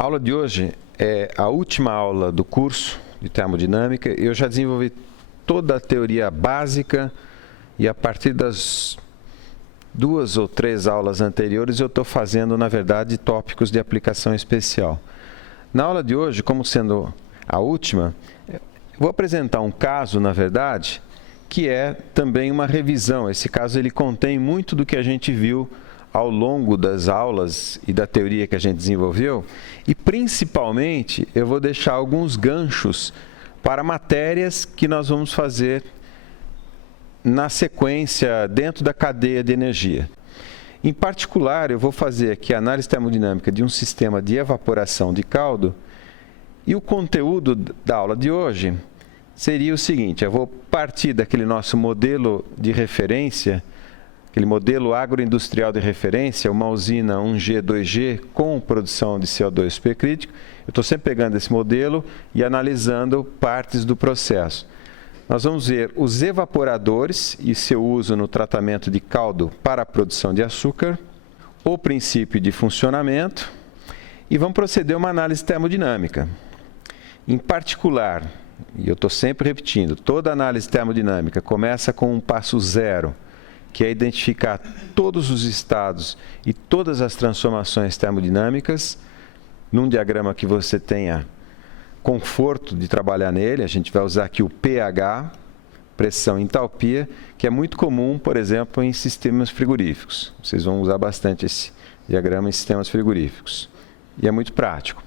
A aula de hoje é a última aula do curso de termodinâmica. Eu já desenvolvi toda a teoria básica e a partir das 2 ou 3 aulas anteriores eu estou fazendo, na verdade, tópicos de aplicação especial. Na aula de hoje, como sendo a última, vou apresentar um caso, na verdade, que é também uma revisão. Esse caso ele contém muito do que a gente viu ao longo das aulas e da teoria que a gente desenvolveu, e principalmente eu vou deixar alguns ganchos para matérias que nós vamos fazer na sequência dentro da cadeia de energia. Em particular, eu vou fazer aqui a análise termodinâmica de um sistema de evaporação de caldo, e o conteúdo da aula de hoje seria o seguinte: eu vou partir daquele nosso modelo de referência, aquele modelo agroindustrial de referência, uma usina 1G, 2G com produção de CO2 supercrítico. Eu estou sempre pegando esse modelo e analisando partes do processo. Nós vamos ver os evaporadores e seu uso no tratamento de caldo para a produção de açúcar, o princípio de funcionamento, e vamos proceder a uma análise termodinâmica. Em particular, e eu estou sempre repetindo, toda análise termodinâmica começa com um passo zero, que é identificar todos os estados e todas as transformações termodinâmicas num diagrama que você tenha conforto de trabalhar nele. A gente vai usar aqui o pH, pressão e entalpia, que é muito comum, por exemplo, em sistemas frigoríficos. Vocês vão usar bastante esse diagrama em sistemas frigoríficos. E é muito prático.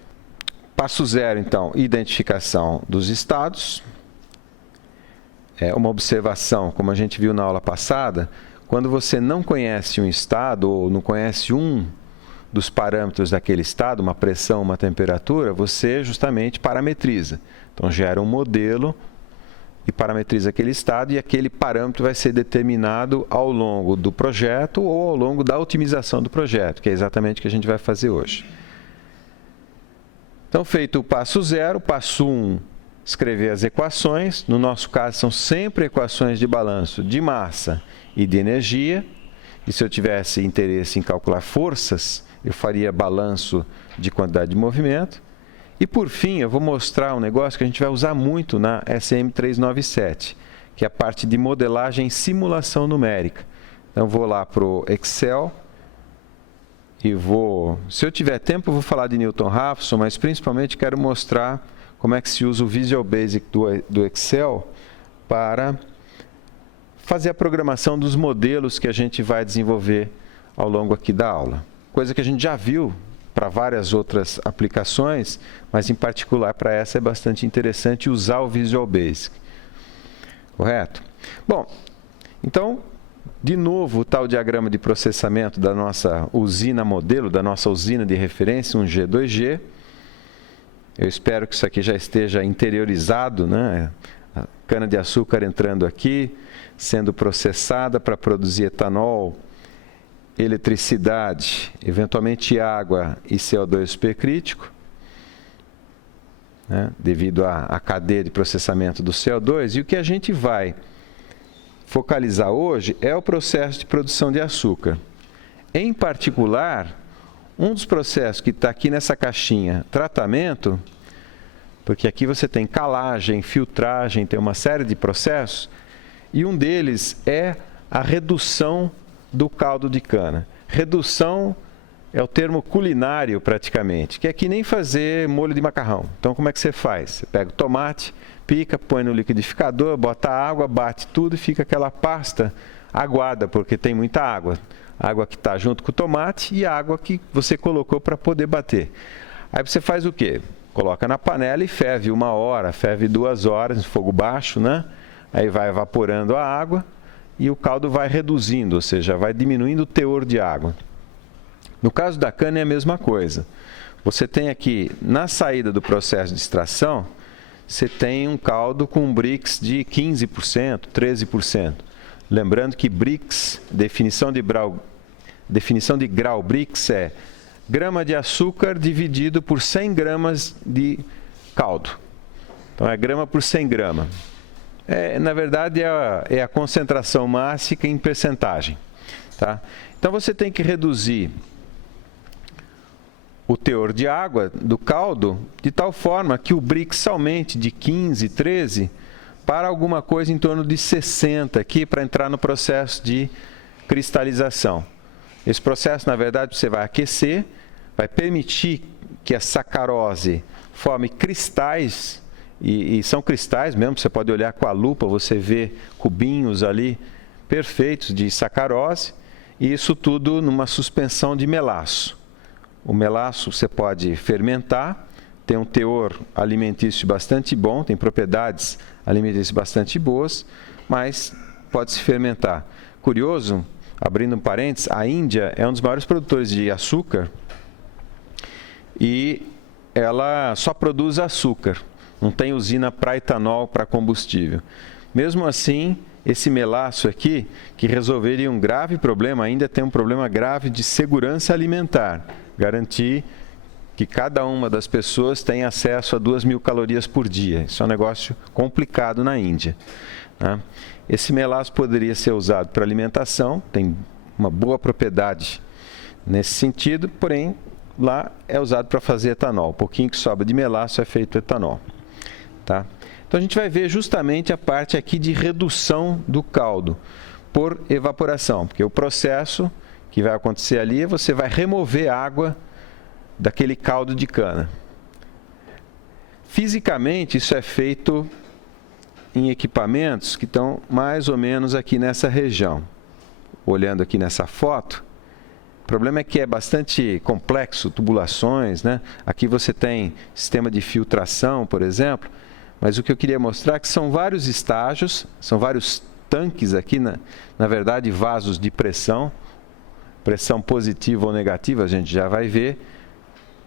Passo zero, então, identificação dos estados. Uma observação, como a gente viu na aula passada, quando você não conhece um estado ou não conhece um dos parâmetros daquele estado, uma pressão, uma temperatura, você justamente parametriza. Então, gera um modelo e parametriza aquele estado, e aquele parâmetro vai ser determinado ao longo do projeto ou ao longo da otimização do projeto, que é exatamente o que a gente vai fazer hoje. Então, feito o passo zero, passo 1, escrever as equações. No nosso caso, são sempre equações de balanço de massa e de energia. E se eu tivesse interesse em calcular forças, eu faria balanço de quantidade de movimento. E, por fim, eu vou mostrar um negócio que a gente vai usar muito na SM397, que é a parte de modelagem e simulação numérica. Então, vou lá para o Excel e vou... Se eu tiver tempo, eu vou falar de Newton-Raphson, mas principalmente quero mostrar como é que se usa o Visual Basic do Excel para fazer a programação dos modelos que a gente vai desenvolver ao longo aqui da aula. Coisa que a gente já viu para várias outras aplicações, mas em particular para essa é bastante interessante usar o Visual Basic. Correto? Bom, então, de novo, o tal diagrama de processamento da nossa usina modelo, da nossa usina de referência, 1G, 2G. Eu espero que isso aqui já esteja interiorizado, né? A cana-de-açúcar entrando aqui, sendo processada para produzir etanol, eletricidade, eventualmente água e CO2 supercrítico, né? Devido à cadeia de processamento do CO2. E o que a gente vai focalizar hoje é o processo de produção de açúcar. Em particular, um dos processos que está aqui nessa caixinha, tratamento, porque aqui você tem calagem, filtragem, tem uma série de processos, e um deles é a redução do caldo de cana. Redução é o termo culinário praticamente, que é que nem fazer molho de macarrão. Então, como é que você faz? Você pega o tomate, pica, põe no liquidificador, bota água, bate tudo e fica aquela pasta aguada, porque tem muita água. Água que está junto com o tomate e a água que você colocou para poder bater. Aí você faz o quê? Coloca na panela e ferve 1 hora, ferve 2 horas em fogo baixo, né? Aí vai evaporando a água e o caldo vai reduzindo, ou seja, vai diminuindo o teor de água. No caso da cana é a mesma coisa. Você tem aqui, na saída do processo de extração, você tem um caldo com um Brix de 15%, 13%. Lembrando que Brix, definição de grau Brix é grama de açúcar dividido por 100 gramas de caldo. Então, é grama por 100 gramas. Na verdade, é a concentração máxima em percentagem. Tá? Então, você tem que reduzir o teor de água do caldo de tal forma que o Brix aumente de 15, 13 para alguma coisa em torno de 60 aqui para entrar no processo de cristalização. Esse processo, na verdade, você vai aquecer, vai permitir que a sacarose forme cristais, e são cristais mesmo, você pode olhar com a lupa, você vê cubinhos ali perfeitos de sacarose, e isso tudo numa suspensão de melaço. O melaço você pode fermentar, tem um teor alimentício bastante bom, tem propriedades alimentícias bastante boas, mas pode se fermentar. Curioso, abrindo um parênteses, a Índia é um dos maiores produtores de açúcar e ela só produz açúcar, não tem usina para etanol, para combustível. Mesmo assim, esse melaço aqui, que resolveria um grave problema, ainda tem um problema grave de segurança alimentar. Garantir que cada uma das pessoas tenha acesso a 2.000 calorias por dia. Isso é um negócio complicado na Índia, né? Esse melaço poderia ser usado para alimentação, tem uma boa propriedade nesse sentido, porém, lá é usado para fazer etanol. O pouquinho que sobra de melaço é feito etanol, tá? Então, a gente vai ver justamente a parte aqui de redução do caldo por evaporação, porque o processo que vai acontecer ali é você vai remover água daquele caldo de cana. Fisicamente, isso é feito em equipamentos que estão mais ou menos aqui nessa região. Olhando aqui nessa foto, o problema é que é bastante complexo, tubulações, né? Aqui você tem sistema de filtração, por exemplo, mas o que eu queria mostrar é que são vários estágios, são vários tanques aqui, na verdade, vasos de pressão positiva ou negativa, a gente já vai ver.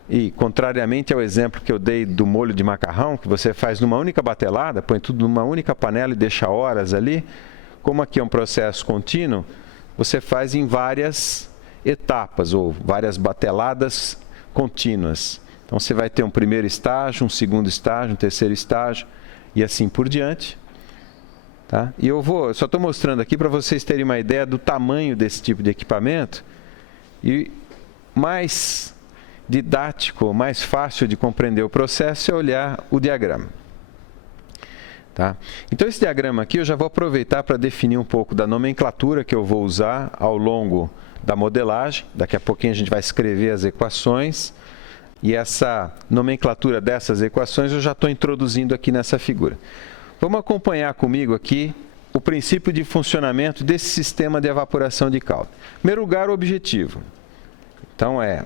E, contrariamente ao exemplo que eu dei do molho de macarrão, que você faz numa única batelada, põe tudo numa única panela e deixa horas ali, como aqui é um processo contínuo, você faz em várias etapas, ou várias bateladas contínuas. Então, você vai ter um primeiro estágio, um segundo estágio, um terceiro estágio, e assim por diante. Tá? E eu só estou mostrando aqui para vocês terem uma ideia do tamanho desse tipo de equipamento, e mais didático, mais fácil de compreender o processo é olhar o diagrama. Tá? Então, esse diagrama aqui eu já vou aproveitar para definir um pouco da nomenclatura que eu vou usar ao longo da modelagem. Daqui a pouquinho a gente vai escrever as equações, e essa nomenclatura dessas equações eu já estou introduzindo aqui nessa figura. Vamos acompanhar comigo aqui o princípio de funcionamento desse sistema de evaporação de caldo. Em primeiro lugar, o objetivo. Então, é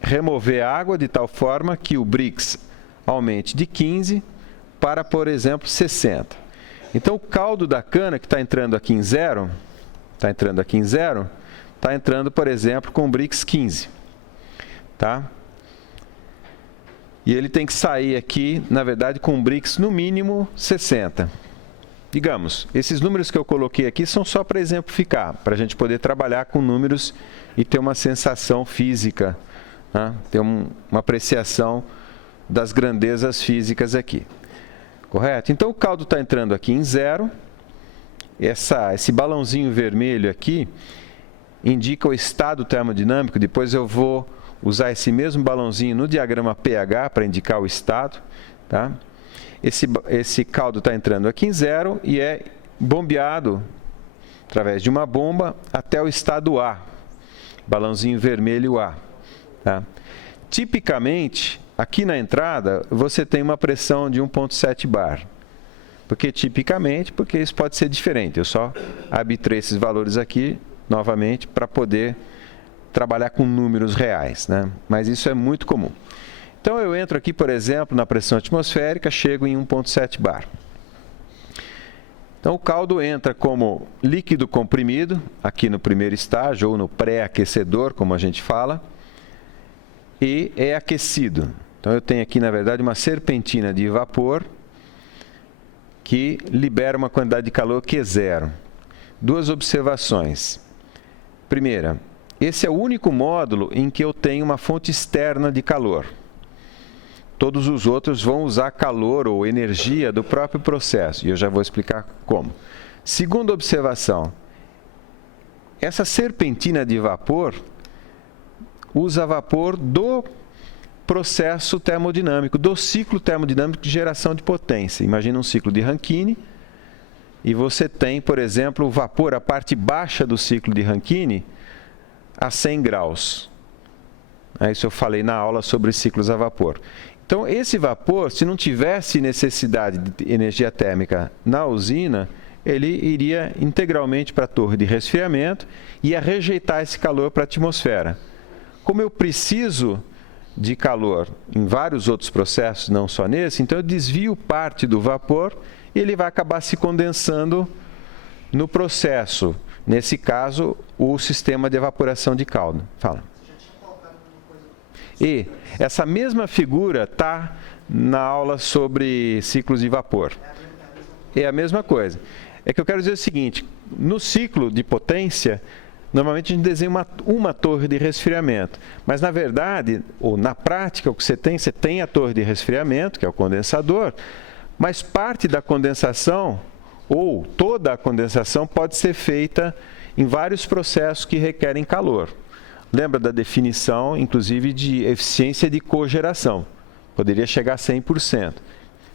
remover a água de tal forma que o Brix aumente de 15 para, por exemplo, 60. Então, o caldo da cana que está entrando aqui em zero, está entrando, por exemplo, com o Brix 15. Tá? E ele tem que sair aqui, na verdade, com um Brix no mínimo 60. Digamos, esses números que eu coloquei aqui são só para exemplificar, para a gente poder trabalhar com números e ter uma sensação física, né? Ter uma apreciação das grandezas físicas aqui. Correto? Então, o caldo está entrando aqui em zero. Esse balãozinho vermelho aqui indica o estado termodinâmico. Depois eu vou usar esse mesmo balãozinho no diagrama pH para indicar o estado. Tá? Esse caldo está entrando aqui em zero e é bombeado através de uma bomba até o estado A, balãozinho vermelho A. Tá? Tipicamente, aqui na entrada, você tem uma pressão de 1,7 bar. Por que tipicamente? Porque isso pode ser diferente. Eu só arbitrei esses valores aqui, novamente, para poder trabalhar com números reais, né? Mas isso é muito comum. Então, eu entro aqui, por exemplo, na pressão atmosférica, chego em 1,7 bar. Então, o caldo entra como líquido comprimido, aqui no primeiro estágio, ou no pré-aquecedor, como a gente fala, e é aquecido. Então, eu tenho aqui, na verdade, uma serpentina de vapor que libera uma quantidade de calor que é zero. Duas observações. Primeira, esse é o único módulo em que eu tenho uma fonte externa de calor. Todos os outros vão usar calor ou energia do próprio processo, e eu já vou explicar como. Segunda observação, essa serpentina de vapor, usa vapor do processo termodinâmico, do ciclo termodinâmico de geração de potência. Imagina um ciclo de Rankine e você tem, por exemplo, o vapor, a parte baixa do ciclo de Rankine, a 100 graus. Isso eu falei na aula sobre ciclos a vapor. Então, esse vapor, se não tivesse necessidade de energia térmica na usina, ele iria integralmente para a torre de resfriamento e ia rejeitar esse calor para a atmosfera. Como eu preciso de calor em vários outros processos, não só nesse, então eu desvio parte do vapor e ele vai acabar se condensando no processo. Nesse caso, o sistema de evaporação de caldo. Fala. E essa mesma figura está na aula sobre ciclos de vapor. É a mesma coisa. É que eu quero dizer o seguinte, no ciclo de potência, normalmente a gente desenha uma torre de resfriamento, mas na verdade, ou na prática, o que você tem a torre de resfriamento, que é o condensador, mas parte da condensação, ou toda a condensação, pode ser feita em vários processos que requerem calor. Lembra da definição, inclusive, de eficiência de cogeração? Poderia chegar a 100%.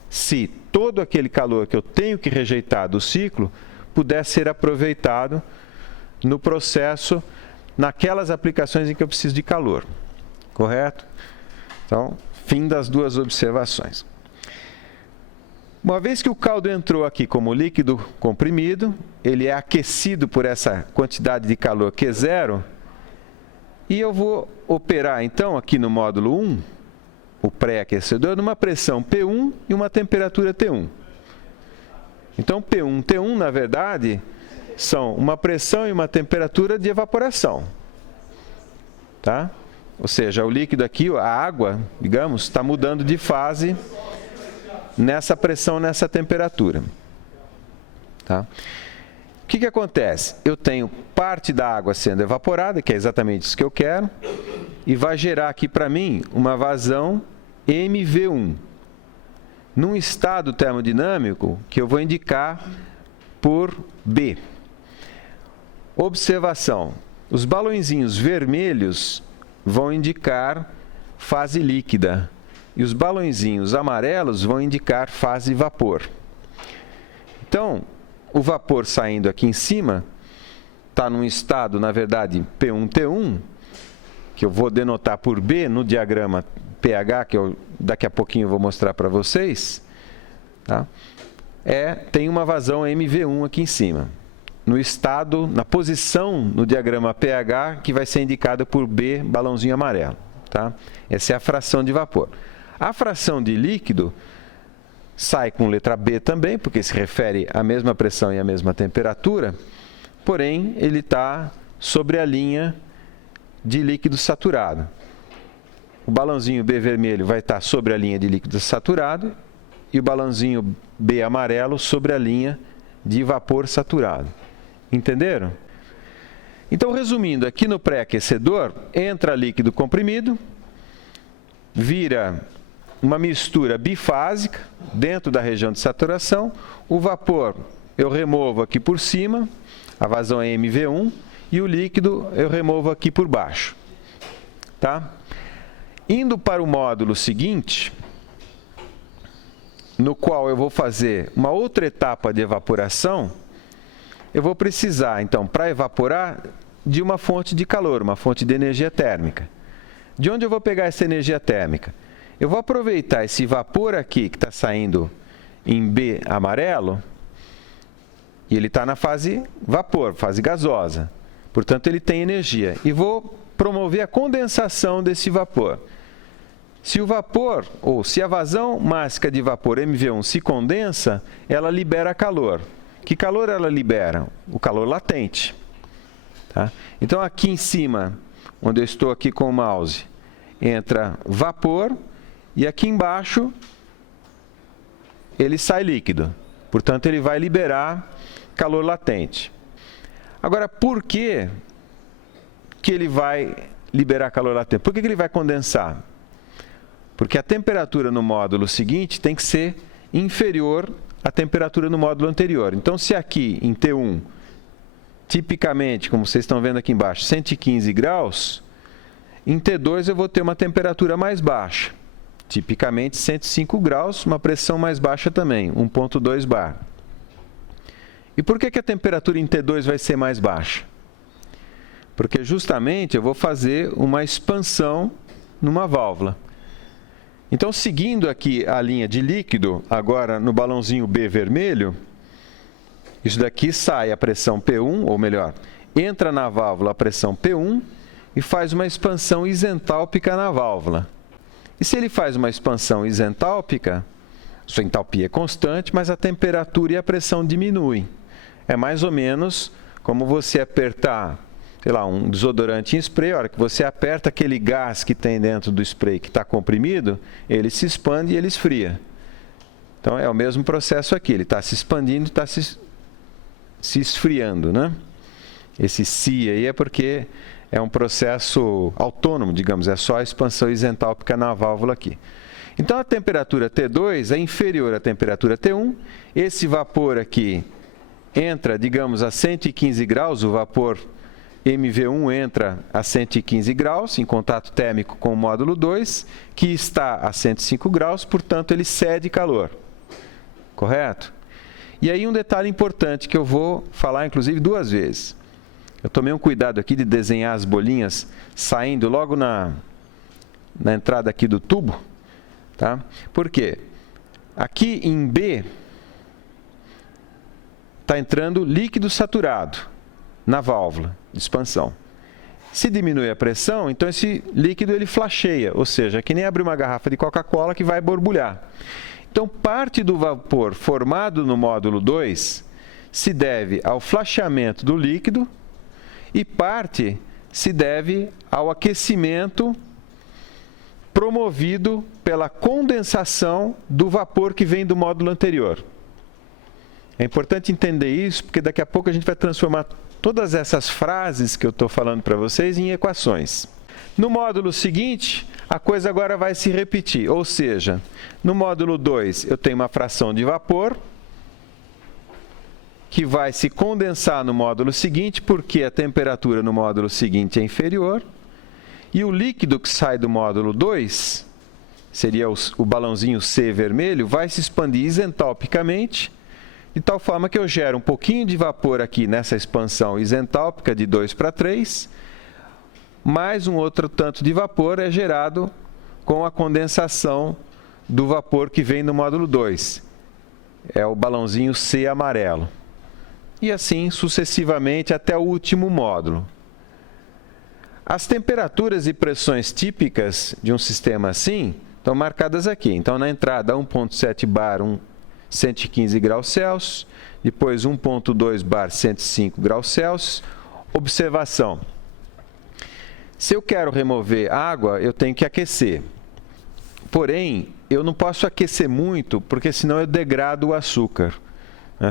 Se todo aquele calor que eu tenho que rejeitar do ciclo pudesse ser aproveitado no processo, naquelas aplicações em que eu preciso de calor. Correto? Então, fim das duas observações. Uma vez que o caldo entrou aqui como líquido comprimido, ele é aquecido por essa quantidade de calor Q0, e eu vou operar, então, aqui no módulo 1, o pré-aquecedor, numa pressão P1 e uma temperatura T1. Então, P1 e T1, na verdade, são uma pressão e uma temperatura de evaporação. Tá? Ou seja, o líquido aqui, a água, digamos, está mudando de fase nessa pressão, nessa temperatura. Tá? O que acontece? Eu tenho parte da água sendo evaporada, que é exatamente isso que eu quero, e vai gerar aqui para mim uma vazão MV1, num estado termodinâmico que eu vou indicar por B. Observação, os balõezinhos vermelhos vão indicar fase líquida e os balõezinhos amarelos vão indicar fase vapor. Então, o vapor saindo aqui em cima está num estado, na verdade, P1T1, que eu vou denotar por B no diagrama pH, que eu daqui a pouquinho vou mostrar para vocês. Tá? Tem uma vazão MV1 aqui em cima, no estado, na posição no diagrama pH, que vai ser indicada por B, balãozinho amarelo. Tá? Essa é a fração de vapor. A fração de líquido sai com letra B também, porque se refere à mesma pressão e à mesma temperatura, porém, ele está sobre a linha de líquido saturado. O balãozinho B vermelho vai estar sobre a linha de líquido saturado e o balãozinho B amarelo sobre a linha de vapor saturado. Entenderam? Então, resumindo, aqui no pré-aquecedor, entra líquido comprimido, vira uma mistura bifásica dentro da região de saturação. O vapor eu removo aqui por cima, a vazão é MV1, e o líquido eu removo aqui por baixo. Tá? Indo para o módulo seguinte, no qual eu vou fazer uma outra etapa de evaporação, eu vou precisar, então, para evaporar, de uma fonte de calor, uma fonte de energia térmica. De onde eu vou pegar essa energia térmica? Eu vou aproveitar esse vapor aqui que está saindo em B amarelo, e ele está na fase vapor, fase gasosa. Portanto, ele tem energia. E vou promover a condensação desse vapor. Se o vapor, ou se a vazão máxima de vapor MV1 se condensa, ela libera calor. Que calor ela libera? O calor latente. Tá? Então, aqui em cima, onde eu estou aqui com o mouse, entra vapor, e aqui embaixo ele sai líquido. Portanto, ele vai liberar calor latente. Agora, por que ele vai liberar calor latente? Por que ele vai condensar? Porque a temperatura no módulo seguinte tem que ser inferior à temperatura no módulo anterior. Então, se aqui em T1, tipicamente, como vocês estão vendo aqui embaixo, 115 graus, Em T2 eu vou ter uma temperatura mais baixa, tipicamente 105 graus, uma pressão mais baixa também, 1,2 bar. E por que a temperatura em T2 vai ser mais baixa? Porque justamente eu vou fazer uma expansão numa válvula. Então, seguindo aqui a linha de líquido, agora no balãozinho B vermelho, isso daqui sai a pressão P1, ou melhor, entra na válvula a pressão P1 e faz uma expansão isentálpica na válvula. E se ele faz uma expansão isentálpica, sua entalpia é constante, mas a temperatura e a pressão diminuem. É mais ou menos como você apertar, sei lá, um desodorante em spray. A hora que você aperta, aquele gás que tem dentro do spray que está comprimido, ele se expande e ele esfria. Então, é o mesmo processo aqui. Ele está se expandindo e está se esfriando, né? Esse si aí é porque é um processo autônomo, digamos. É só a expansão isentálpica na válvula aqui. Então, a temperatura T2 é inferior à temperatura T1. Esse vapor aqui entra, digamos, a 115 graus, o vapor MV1 entra a 115 graus, em contato térmico com o módulo 2, que está a 105 graus, portanto, ele cede calor. Correto? E aí um detalhe importante que eu vou falar, inclusive, 2 vezes. Eu tomei um cuidado aqui de desenhar as bolinhas saindo logo na entrada aqui do tubo. Tá? Por quê? Aqui em B está entrando líquido saturado na válvula de expansão. Se diminui a pressão, então esse líquido ele flasheia, ou seja, é que nem abrir uma garrafa de Coca-Cola que vai borbulhar. Então, parte do vapor formado no módulo 2 se deve ao flasheamento do líquido e parte se deve ao aquecimento promovido pela condensação do vapor que vem do módulo anterior. É importante entender isso, porque daqui a pouco a gente vai transformar todas essas frases que eu estou falando para vocês em equações. No módulo seguinte, a coisa agora vai se repetir, ou seja, no módulo 2 eu tenho uma fração de vapor que vai se condensar no módulo seguinte, porque a temperatura no módulo seguinte é inferior, e o líquido que sai do módulo 2, seria o balãozinho C vermelho, vai se expandir isentálpicamente, de tal forma que eu gero um pouquinho de vapor aqui nessa expansão isentálpica de 2 para 3, mais um outro tanto de vapor é gerado com a condensação do vapor que vem no módulo 2. É o balãozinho C amarelo. E assim sucessivamente até o último módulo. As temperaturas e pressões típicas de um sistema assim estão marcadas aqui. Então, na entrada 1,7 bar, 115 graus Celsius, depois 1,2 bar, 105 graus Celsius. Observação: se eu quero remover água, eu tenho que aquecer. Porém, eu não posso aquecer muito, porque senão eu degrado o açúcar.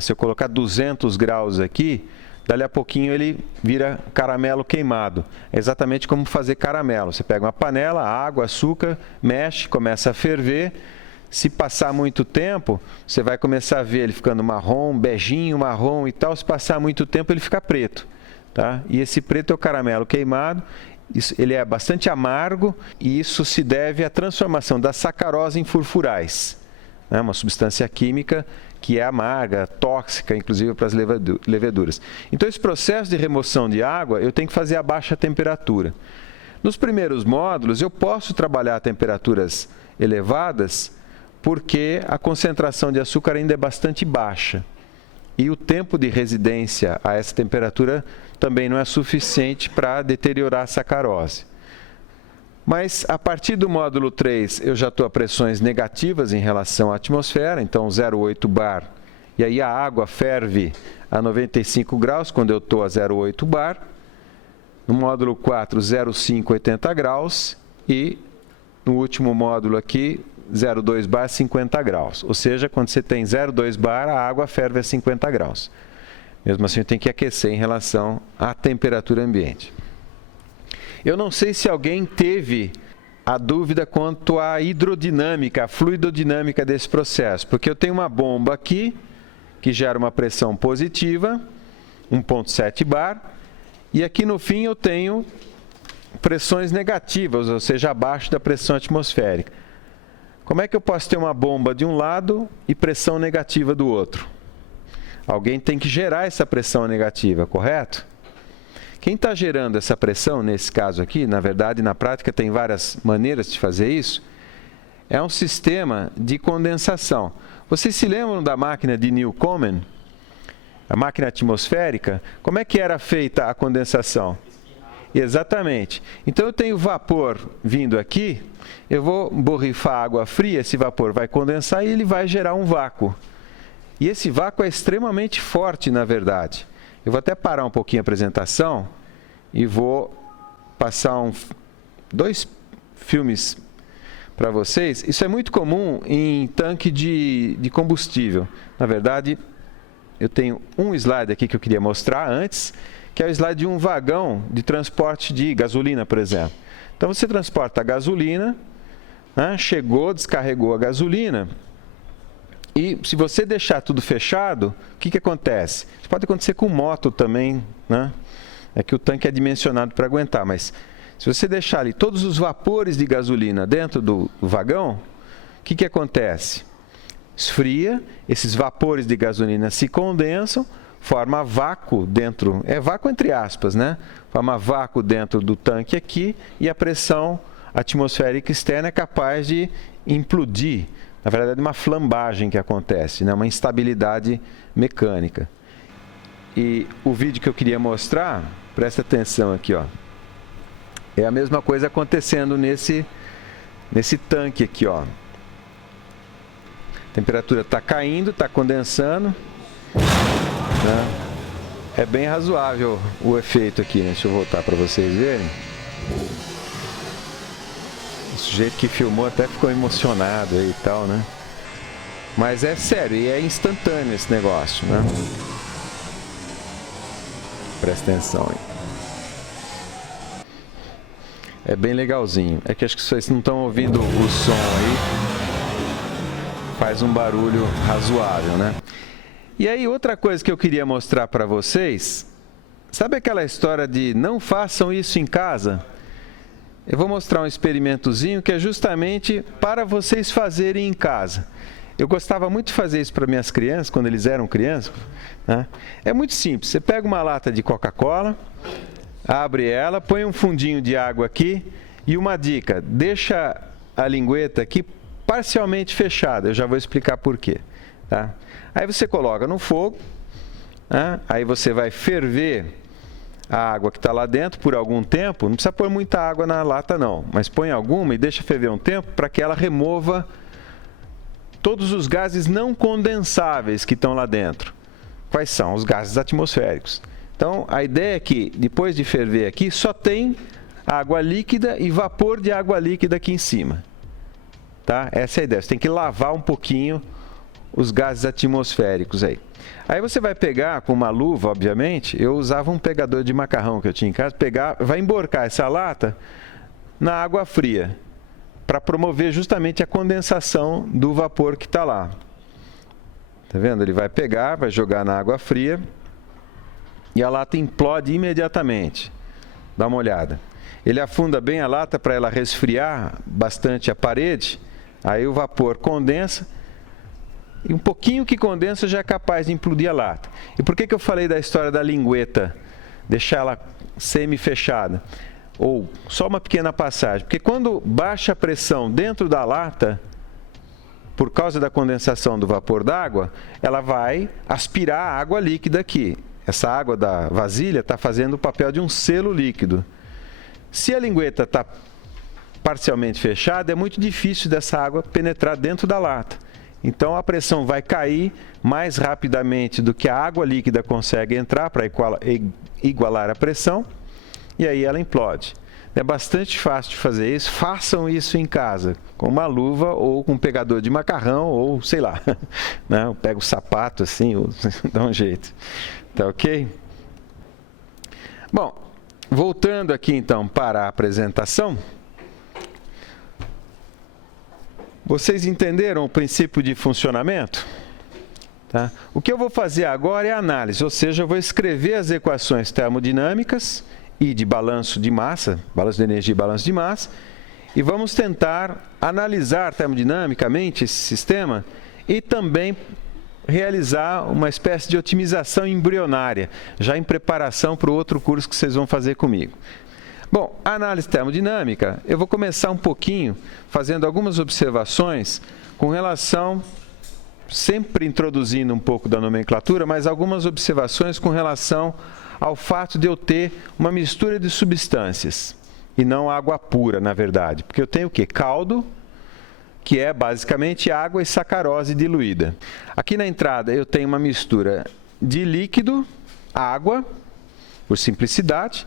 Se eu colocar 200 graus aqui, dali a pouquinho ele vira caramelo queimado. É exatamente como fazer caramelo. Você pega uma panela, água, açúcar, mexe, começa a ferver. Se passar muito tempo, você vai começar a ver ele ficando marrom, beijinho, marrom e tal. Se passar muito tempo, ele fica preto. Tá? E esse preto é o caramelo queimado. Ele é bastante amargo e isso se deve à transformação da sacarose em furfurais. Uma substância química que é amarga, tóxica, inclusive para as leveduras. Então, esse processo de remoção de água, eu tenho que fazer a baixa temperatura. Nos primeiros módulos, eu posso trabalhar a temperaturas elevadas, porque a concentração de açúcar ainda é bastante baixa. E o tempo de residência a essa temperatura também não é suficiente para deteriorar a sacarose. Mas, a partir do módulo 3, eu já estou a pressões negativas em relação à atmosfera, então 0,8 bar, e aí a água ferve a 95 graus, quando eu estou a 0,8 bar. No módulo 4, 0,5, 80 graus, e no último módulo aqui, 0,2 bar, 50 graus. Ou seja, quando você tem 0,2 bar, a água ferve a 50 graus. Mesmo assim, eu tenho que aquecer em relação à temperatura ambiente. Eu não sei se alguém teve a dúvida quanto à hidrodinâmica, à fluidodinâmica desse processo, porque eu tenho uma bomba aqui, que gera uma pressão positiva, 1,7 bar, e aqui no fim eu tenho pressões negativas, ou seja, abaixo da pressão atmosférica. Como é que eu posso ter uma bomba de um lado e pressão negativa do outro? Alguém tem que gerar essa pressão negativa, correto? Quem está gerando essa pressão, nesse caso aqui, na verdade, na prática, tem várias maneiras de fazer isso, é um sistema de condensação. Vocês se lembram da máquina de Newcomen? A máquina atmosférica? Como é que era feita a condensação? Exatamente. Então, eu tenho vapor vindo aqui, eu vou borrifar água fria, esse vapor vai condensar e ele vai gerar um vácuo. E esse vácuo é extremamente forte, na verdade. Eu vou até parar um pouquinho a apresentação e vou passar dois filmes para vocês. Isso é muito comum em tanque de combustível. Na verdade, eu tenho um slide aqui que eu queria mostrar antes, que é o slide de um vagão de transporte de gasolina, por exemplo. Então, você transporta a gasolina, né, chegou, descarregou a gasolina, e se você deixar tudo fechado, o que acontece? Isso pode acontecer com moto também, né? É que o tanque é dimensionado para aguentar, mas se você deixar ali todos os vapores de gasolina dentro do vagão, o que acontece? Esfria, esses vapores de gasolina se condensam, forma vácuo dentro, é vácuo entre aspas, né? Forma vácuo dentro do tanque aqui e a pressão atmosférica externa é capaz de implodir. Na verdade, é uma flambagem que acontece, né? Uma instabilidade mecânica. E o vídeo que eu queria mostrar, presta atenção aqui, ó. É a mesma coisa acontecendo nesse tanque aqui, ó. A temperatura está caindo, está condensando, né? É bem razoável o efeito aqui, né? Deixa eu voltar para vocês verem. O sujeito que filmou até ficou emocionado aí e tal, né? Mas é sério, e é instantâneo esse negócio, né? Presta atenção aí. É bem legalzinho. É que acho que vocês não estão ouvindo o som aí. Faz um barulho razoável, né? E aí, outra coisa que eu queria mostrar para vocês, sabe aquela história de não façam isso em casa? Eu vou mostrar um experimentozinho que é justamente para vocês fazerem em casa. Eu gostava muito de fazer isso para minhas crianças, quando eles eram crianças, né? É muito simples. Você pega uma lata de Coca-Cola, abre ela, põe um fundinho de água aqui e uma dica, deixa a lingueta aqui parcialmente fechada. Eu já vou explicar por quê, tá? Aí você coloca no fogo, né? Aí você vai ferver a água que está lá dentro por algum tempo. Não precisa pôr muita água na lata não, mas põe alguma e deixa ferver um tempo para que ela remova todos os gases não condensáveis que estão lá dentro. Quais são? Os gases atmosféricos. Então, a ideia é que, depois de ferver aqui, só tem água líquida e vapor de água líquida aqui em cima. Tá? Essa é a ideia. Você tem que lavar um pouquinho os gases atmosféricos aí. Aí você vai pegar com uma luva, obviamente, eu usava um pegador de macarrão que eu tinha em casa, vai emborcar essa lata na água fria, para promover justamente a condensação do vapor que está lá. Tá vendo? Ele vai pegar, vai jogar na água fria e a lata implode imediatamente. Dá uma olhada. Ele afunda bem a lata para ela resfriar bastante a parede, aí o vapor condensa e um pouquinho que condensa já é capaz de implodir a lata. E por que eu falei da história da lingueta? Deixar ela semi-fechada. Ou só uma pequena passagem. Porque quando baixa a pressão dentro da lata, por causa da condensação do vapor d'água, ela vai aspirar a água líquida aqui. Essa água da vasilha está fazendo o papel de um selo líquido. Se a lingueta está parcialmente fechada, é muito difícil dessa água penetrar dentro da lata. Então a pressão vai cair mais rapidamente do que a água líquida consegue entrar para igualar a pressão, e aí ela implode. É bastante fácil de fazer isso. Façam isso em casa, com uma luva ou com um pegador de macarrão, ou sei lá, né? Pega o sapato assim, ou dá um jeito. Tá ok? Bom, voltando aqui então para a apresentação. Vocês entenderam o princípio de funcionamento? Tá? O que eu vou fazer agora é análise, ou seja, eu vou escrever as equações termodinâmicas e de balanço de massa, balanço de energia e balanço de massa, e vamos tentar analisar termodinamicamente esse sistema e também realizar uma espécie de otimização embrionária, já em preparação para o outro curso que vocês vão fazer comigo. Bom, a análise termodinâmica, eu vou começar um pouquinho fazendo algumas observações com relação, sempre introduzindo um pouco da nomenclatura, mas algumas observações com relação ao fato de eu ter uma mistura de substâncias e não água pura, na verdade. Porque eu tenho o quê? Caldo, que é basicamente água e sacarose diluída. Aqui na entrada eu tenho uma mistura de líquido, água, por simplicidade,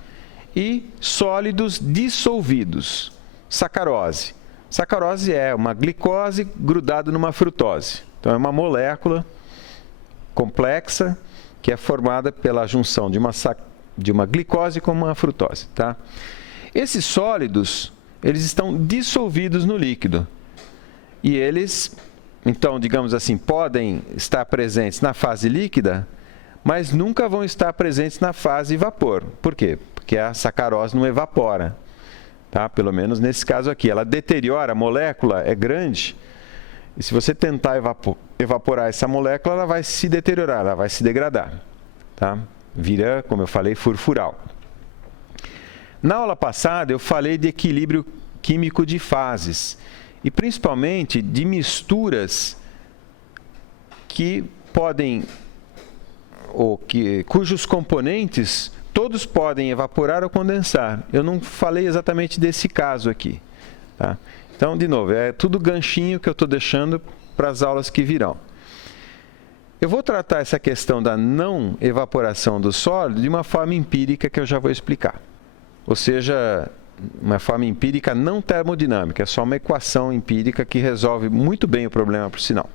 e sólidos dissolvidos, sacarose. Sacarose é uma glicose grudada numa frutose. Então é uma molécula complexa que é formada pela junção de uma glicose com uma frutose. Tá? Esses sólidos, eles estão dissolvidos no líquido. E eles, então, digamos assim, podem estar presentes na fase líquida, mas nunca vão estar presentes na fase vapor. Por quê? Porque a sacarose não evapora. Tá? Pelo menos nesse caso aqui. Ela deteriora, a molécula é grande, e se você tentar evaporar essa molécula, ela vai se deteriorar, ela vai se degradar. Tá? Vira, como eu falei, furfural. Na aula passada, eu falei de equilíbrio químico de fases, e principalmente de misturas que podem, cujos componentes todos podem evaporar ou condensar. Eu não falei exatamente desse caso aqui. Tá? Então, de novo, é tudo ganchinho que eu estou deixando para as aulas que virão. Eu vou tratar essa questão da não evaporação do sólido de uma forma empírica que eu já vou explicar. Ou seja, uma forma empírica não termodinâmica, é só uma equação empírica que resolve muito bem o problema, por sinal.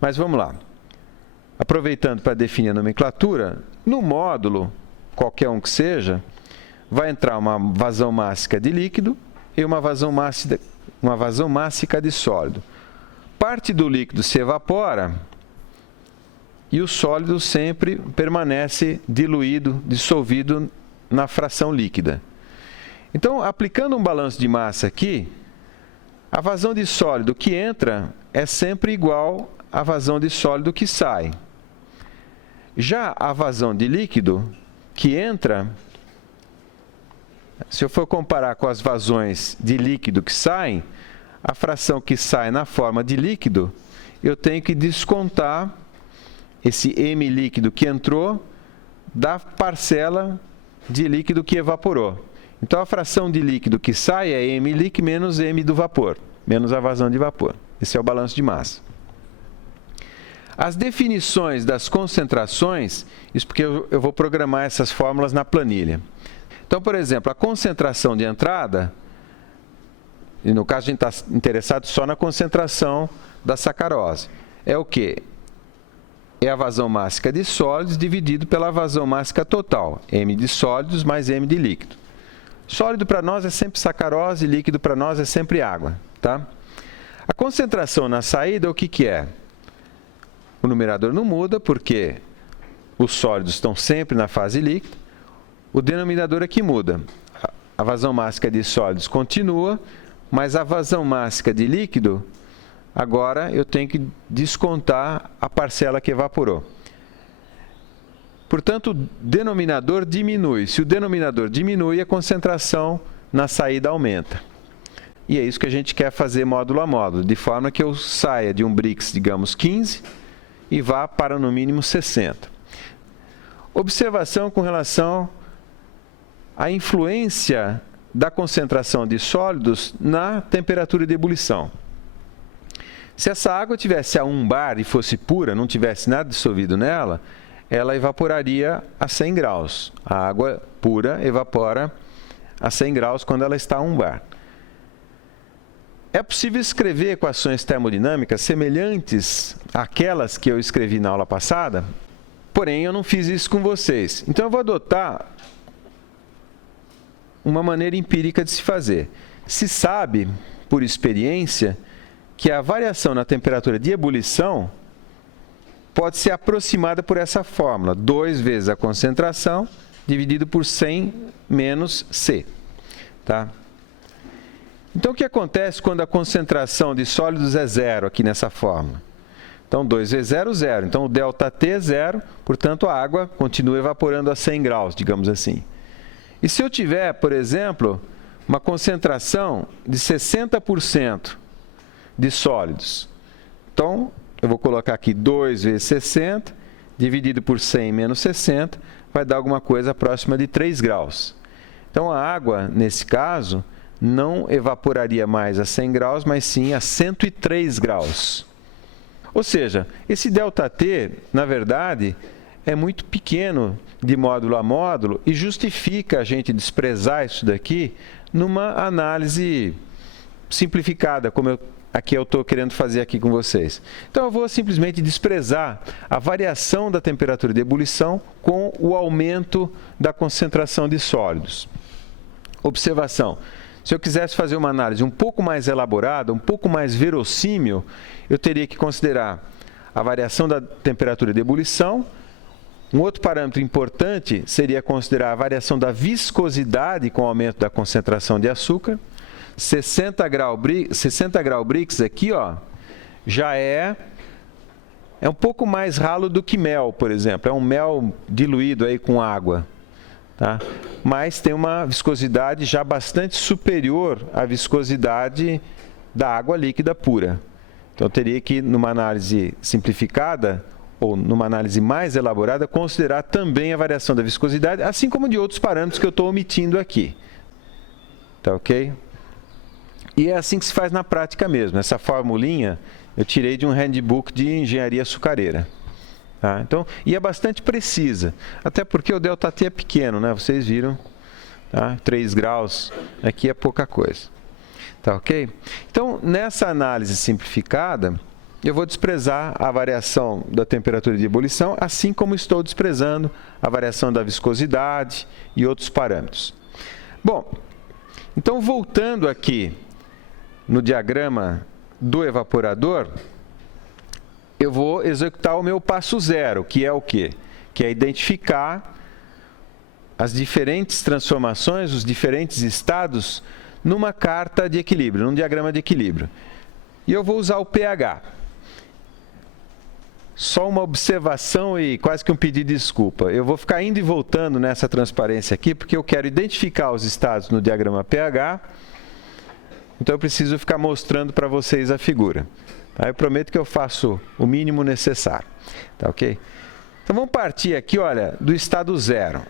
Mas vamos lá. Aproveitando para definir a nomenclatura, no módulo, qualquer um que seja, vai entrar uma vazão mássica de líquido e uma vazão mássica de sólido. Parte do líquido se evapora e o sólido sempre permanece diluído, dissolvido na fração líquida. Então, aplicando um balanço de massa aqui, a vazão de sólido que entra é sempre igual à vazão de sólido que sai. Já a vazão de líquido que entra, se eu for comparar com as vazões de líquido que saem, a fração que sai na forma de líquido, eu tenho que descontar esse M líquido que entrou da parcela de líquido que evaporou. Então, a fração de líquido que sai é M líquido menos M do vapor, menos a vazão de vapor. Esse é o balanço de massa. As definições das concentrações, isso porque eu vou programar essas fórmulas na planilha. Então, por exemplo, a concentração de entrada, e no caso a gente está interessado só na concentração da sacarose, é o quê? É a vazão mássica de sólidos dividido pela vazão mássica total, M de sólidos mais M de líquido. Sólido para nós é sempre sacarose, líquido para nós é sempre água. Tá? A concentração na saída, o que é? O numerador não muda, porque os sólidos estão sempre na fase líquida. O denominador é que muda. A vazão mássica de sólidos continua, mas a vazão mássica de líquido, agora eu tenho que descontar a parcela que evaporou. Portanto, o denominador diminui. Se o denominador diminui, a concentração na saída aumenta. E é isso que a gente quer fazer módulo a módulo, de forma que eu saia de um Brix, digamos, 15 e vá para no mínimo 60. Observação com relação à influência da concentração de sólidos na temperatura de ebulição. Se essa água tivesse a 1 bar e fosse pura, não tivesse nada dissolvido nela, ela evaporaria a 100 graus. A água pura evapora a 100 graus quando ela está a 1 bar. É possível escrever equações termodinâmicas semelhantes àquelas que eu escrevi na aula passada, porém eu não fiz isso com vocês. Então eu vou adotar uma maneira empírica de se fazer. Se sabe, por experiência, que a variação na temperatura de ebulição pode ser aproximada por essa fórmula. 2 vezes a concentração dividido por 100 menos C. Tá? Então, o que acontece quando a concentração de sólidos é zero aqui nessa fórmula? Então, 2 vezes 0, 0. Então, o ΔT é zero, portanto, a água continua evaporando a 100 graus, digamos assim. E se eu tiver, por exemplo, uma concentração de 60% de sólidos, então, eu vou colocar aqui 2 vezes 60, dividido por 100 menos 60, vai dar alguma coisa próxima de 3 graus. Então, a água, nesse caso, não evaporaria mais a 100 graus, mas sim a 103 graus. Ou seja, esse ΔT, na verdade, é muito pequeno de módulo a módulo e justifica a gente desprezar isso daqui numa análise simplificada, como aqui eu estou querendo fazer aqui com vocês. Então, eu vou simplesmente desprezar a variação da temperatura de ebulição com o aumento da concentração de sólidos. Observação. Se eu quisesse fazer uma análise um pouco mais elaborada, um pouco mais verossímil, eu teria que considerar a variação da temperatura de ebulição. Um outro parâmetro importante seria considerar a variação da viscosidade com o aumento da concentração de açúcar. 60 grau Brix aqui, ó, já é um pouco mais ralo do que mel, por exemplo. É um mel diluído aí com água. Tá? Mas tem uma viscosidade já bastante superior à viscosidade da água líquida pura. Então, eu teria que, numa análise simplificada, ou numa análise mais elaborada, considerar também a variação da viscosidade, assim como de outros parâmetros que eu estou omitindo aqui. Tá ok? E é assim que se faz na prática mesmo. Essa formulinha eu tirei de um handbook de engenharia açucareira. Tá? Então, e é bastante precisa, até porque o ΔT é pequeno, né? Vocês viram, tá? 3 graus aqui é pouca coisa. Tá ok? Então, nessa análise simplificada, eu vou desprezar a variação da temperatura de ebulição, assim como estou desprezando a variação da viscosidade e outros parâmetros. Bom, então voltando aqui no diagrama do evaporador, eu vou executar o meu passo zero, que é o quê? Que é identificar as diferentes transformações, os diferentes estados numa carta de equilíbrio, num diagrama de equilíbrio. E eu vou usar o pH. Só uma observação e quase que um pedido de desculpa. Eu vou ficar indo e voltando nessa transparência aqui, porque eu quero identificar os estados no diagrama pH, então eu preciso ficar mostrando para vocês a figura. Tá? Eu prometo que eu faço o mínimo necessário. Tá ok? Então vamos partir aqui, olha, do estado zero,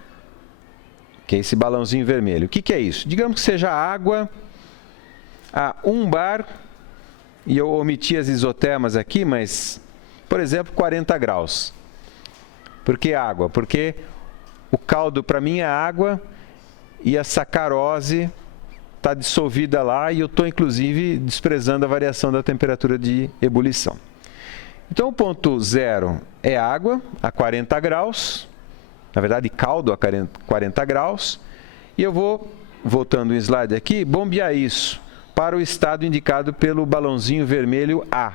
que é esse balãozinho vermelho. O que é isso? Digamos que seja água a 1 bar, e eu omiti as isotermas aqui, mas, por exemplo, 40 graus. Por que água? Porque o caldo para mim é água e a sacarose está dissolvida lá e eu estou, inclusive, desprezando a variação da temperatura de ebulição. Então, o ponto zero é água a 40 graus, na verdade, caldo a 40 graus, e eu vou, voltando o slide aqui, bombear isso para o estado indicado pelo balãozinho vermelho A.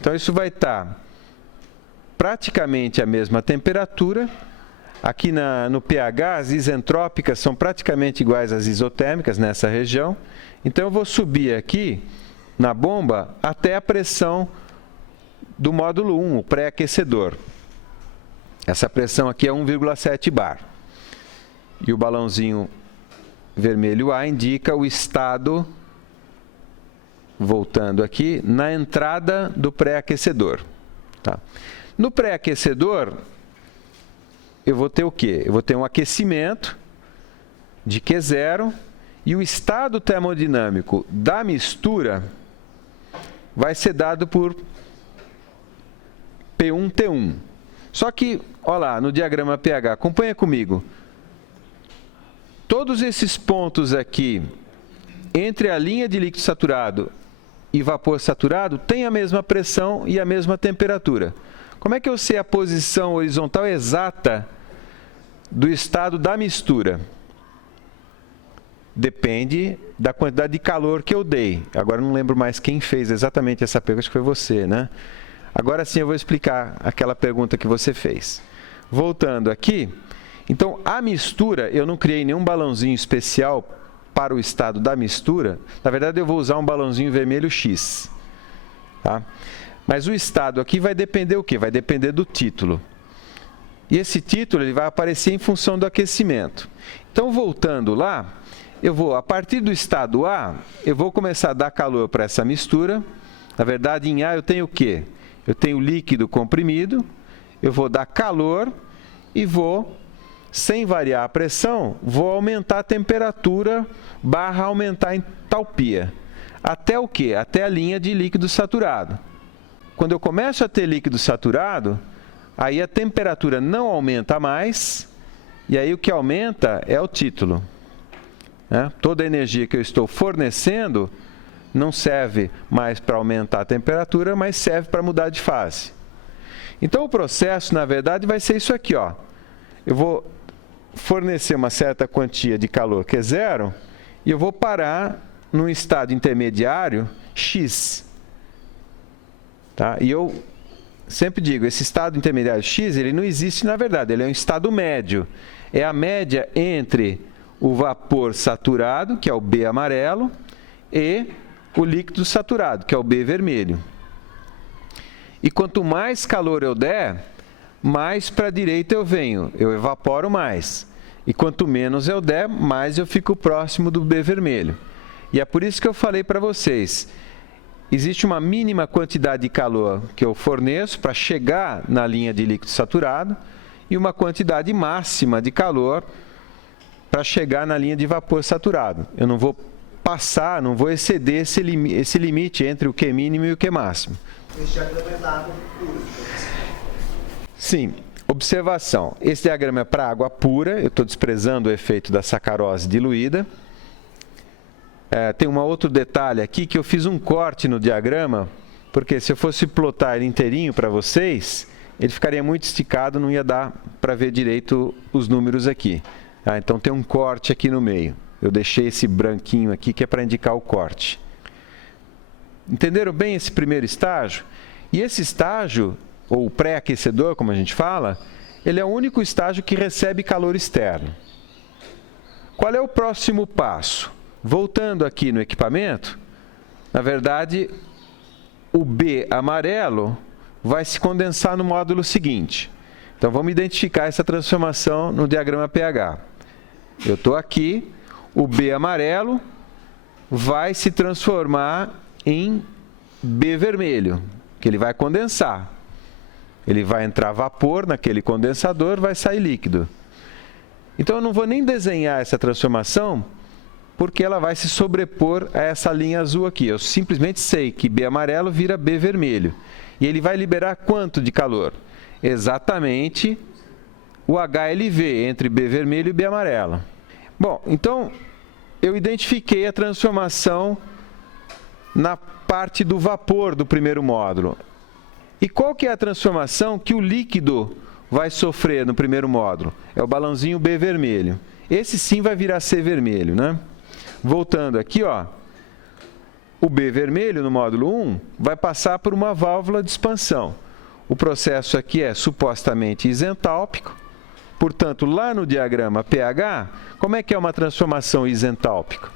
Então, isso vai estar praticamente a mesma temperatura. Aqui no pH, as isentrópicas são praticamente iguais às isotérmicas nessa região. Então, eu vou subir aqui na bomba até a pressão do módulo 1, o pré-aquecedor. Essa pressão aqui é 1,7 bar. E o balãozinho vermelho A indica o estado, voltando aqui, na entrada do pré-aquecedor. Tá? No pré-aquecedor, eu vou ter o quê? Eu vou ter um aquecimento de Q0 e o estado termodinâmico da mistura vai ser dado por P1T1. Só que, olha lá, no diagrama pH, acompanha comigo. Todos esses pontos aqui, entre a linha de líquido saturado e vapor saturado, têm a mesma pressão e a mesma temperatura. Como é que eu sei a posição horizontal exata do estado da mistura? Depende da quantidade de calor que eu dei. Agora não lembro mais quem fez exatamente essa pergunta, acho que foi você, né? Agora sim eu vou explicar aquela pergunta que você fez. Voltando aqui, Então, a mistura, eu não criei nenhum balãozinho especial para o estado da mistura. Na verdade, eu vou usar um balãozinho vermelho X. Tá? Mas o estado aqui vai depender o quê? Vai depender do título. E esse título ele vai aparecer em função do aquecimento. Então, voltando lá, eu vou, a partir do estado A, eu vou começar a dar calor para essa mistura. Na verdade, em A eu tenho o quê? Eu tenho líquido comprimido, eu vou dar calor e vou, sem variar a pressão, vou aumentar a temperatura barra aumentar a entalpia. Até o quê? Até a linha de líquido saturado. Quando eu começo a ter líquido saturado, aí a temperatura não aumenta mais, e aí o que aumenta é o título. Toda a energia que eu estou fornecendo não serve mais para aumentar a temperatura, mas serve para mudar de fase. Então, o processo, na verdade, vai ser isso aqui. Ó. Eu vou fornecer uma certa quantia de calor, que é zero, e eu vou parar num estado intermediário X. Tá? E eu sempre digo, esse estado intermediário X, ele não existe na verdade, ele é um estado médio. É a média entre o vapor saturado, que é o B amarelo, e o líquido saturado, que é o B vermelho. E quanto mais calor eu der, mais para a direita eu venho, eu evaporo mais. E quanto menos eu der, mais eu fico próximo do B vermelho. E é por isso que eu falei para vocês, existe uma mínima quantidade de calor que eu forneço para chegar na linha de líquido saturado e uma quantidade máxima de calor para chegar na linha de vapor saturado. Eu não vou passar, não vou exceder esse limite entre o Q mínimo e o Q máximo. Esse diagrama é da água pura. Sim. Observação. Esse diagrama é para água pura. Eu estou desprezando o efeito da sacarose diluída. Tem um outro detalhe aqui que eu fiz um corte no diagrama, porque se eu fosse plotar ele inteirinho para vocês, ele ficaria muito esticado, não ia dar para ver direito os números aqui. Então tem um corte aqui no meio. Eu deixei esse branquinho aqui que é para indicar o corte. Entenderam bem esse primeiro estágio? E esse estágio, ou pré-aquecedor, como a gente fala, ele é o único estágio que recebe calor externo. Qual é o próximo passo? Voltando aqui no equipamento, na verdade, o B amarelo vai se condensar no módulo seguinte. Então, vamos identificar essa transformação no diagrama pH. Eu estou aqui, o B amarelo vai se transformar em B vermelho, que ele vai condensar. Ele vai entrar vapor naquele condensador, vai sair líquido. Então, eu não vou nem desenhar essa transformação, porque ela vai se sobrepor a essa linha azul aqui. Eu simplesmente sei que B amarelo vira B vermelho. E ele vai liberar quanto de calor? Exatamente o HLV entre B vermelho e B amarelo. Bom, então, eu identifiquei a transformação na parte do vapor do primeiro módulo. E qual que é a transformação que o líquido vai sofrer no primeiro módulo? É o balãozinho B vermelho. Esse sim vai virar C vermelho, né? Voltando aqui, ó, o B vermelho no módulo 1 vai passar por uma válvula de expansão. O processo aqui é supostamente isentálpico. Portanto, lá no diagrama pH, como é que é uma transformação isentálpica?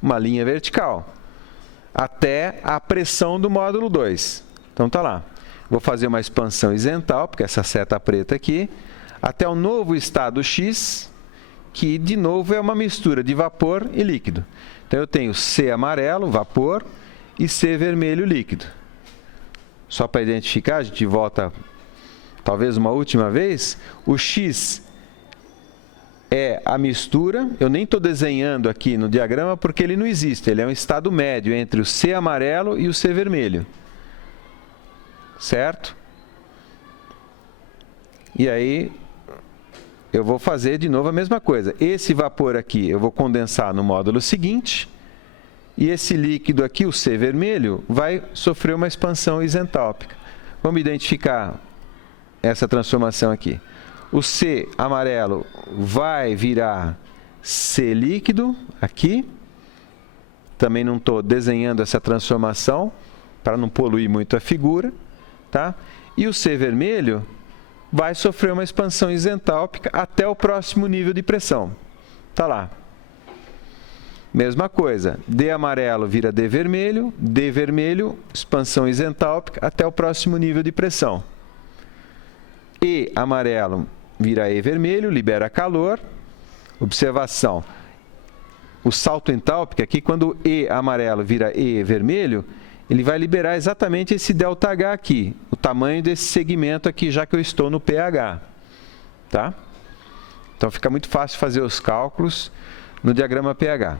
Uma linha vertical, até a pressão do módulo 2. Então, tá lá. Vou fazer uma expansão isentálpica, essa seta preta aqui, até o novo estado X, que, de novo, é uma mistura de vapor e líquido. Então, eu tenho C amarelo, vapor, e C vermelho, líquido. Só para identificar, a gente volta, talvez uma última vez, o X é a mistura, eu nem estou desenhando aqui no diagrama porque ele não existe, ele é um estado médio entre o C amarelo e o C vermelho. Certo? E aí, eu vou fazer de novo a mesma coisa. Esse vapor aqui eu vou condensar no módulo seguinte, e esse líquido aqui, o C vermelho, vai sofrer uma expansão isentálpica. Vamos identificar essa transformação aqui. O C amarelo vai virar C líquido, aqui. Também não estou desenhando essa transformação, para não poluir muito a figura. Tá? E o C vermelho vai sofrer uma expansão isentálpica até o próximo nível de pressão. Está lá. Mesma coisa, D amarelo vira D vermelho, expansão isentálpica até o próximo nível de pressão. E amarelo vira E vermelho, libera calor. Observação, o salto entálpico aqui, quando E amarelo vira E vermelho, ele vai liberar exatamente esse ΔH aqui, o tamanho desse segmento aqui, já que eu estou no pH. Tá? Então fica muito fácil fazer os cálculos no diagrama pH.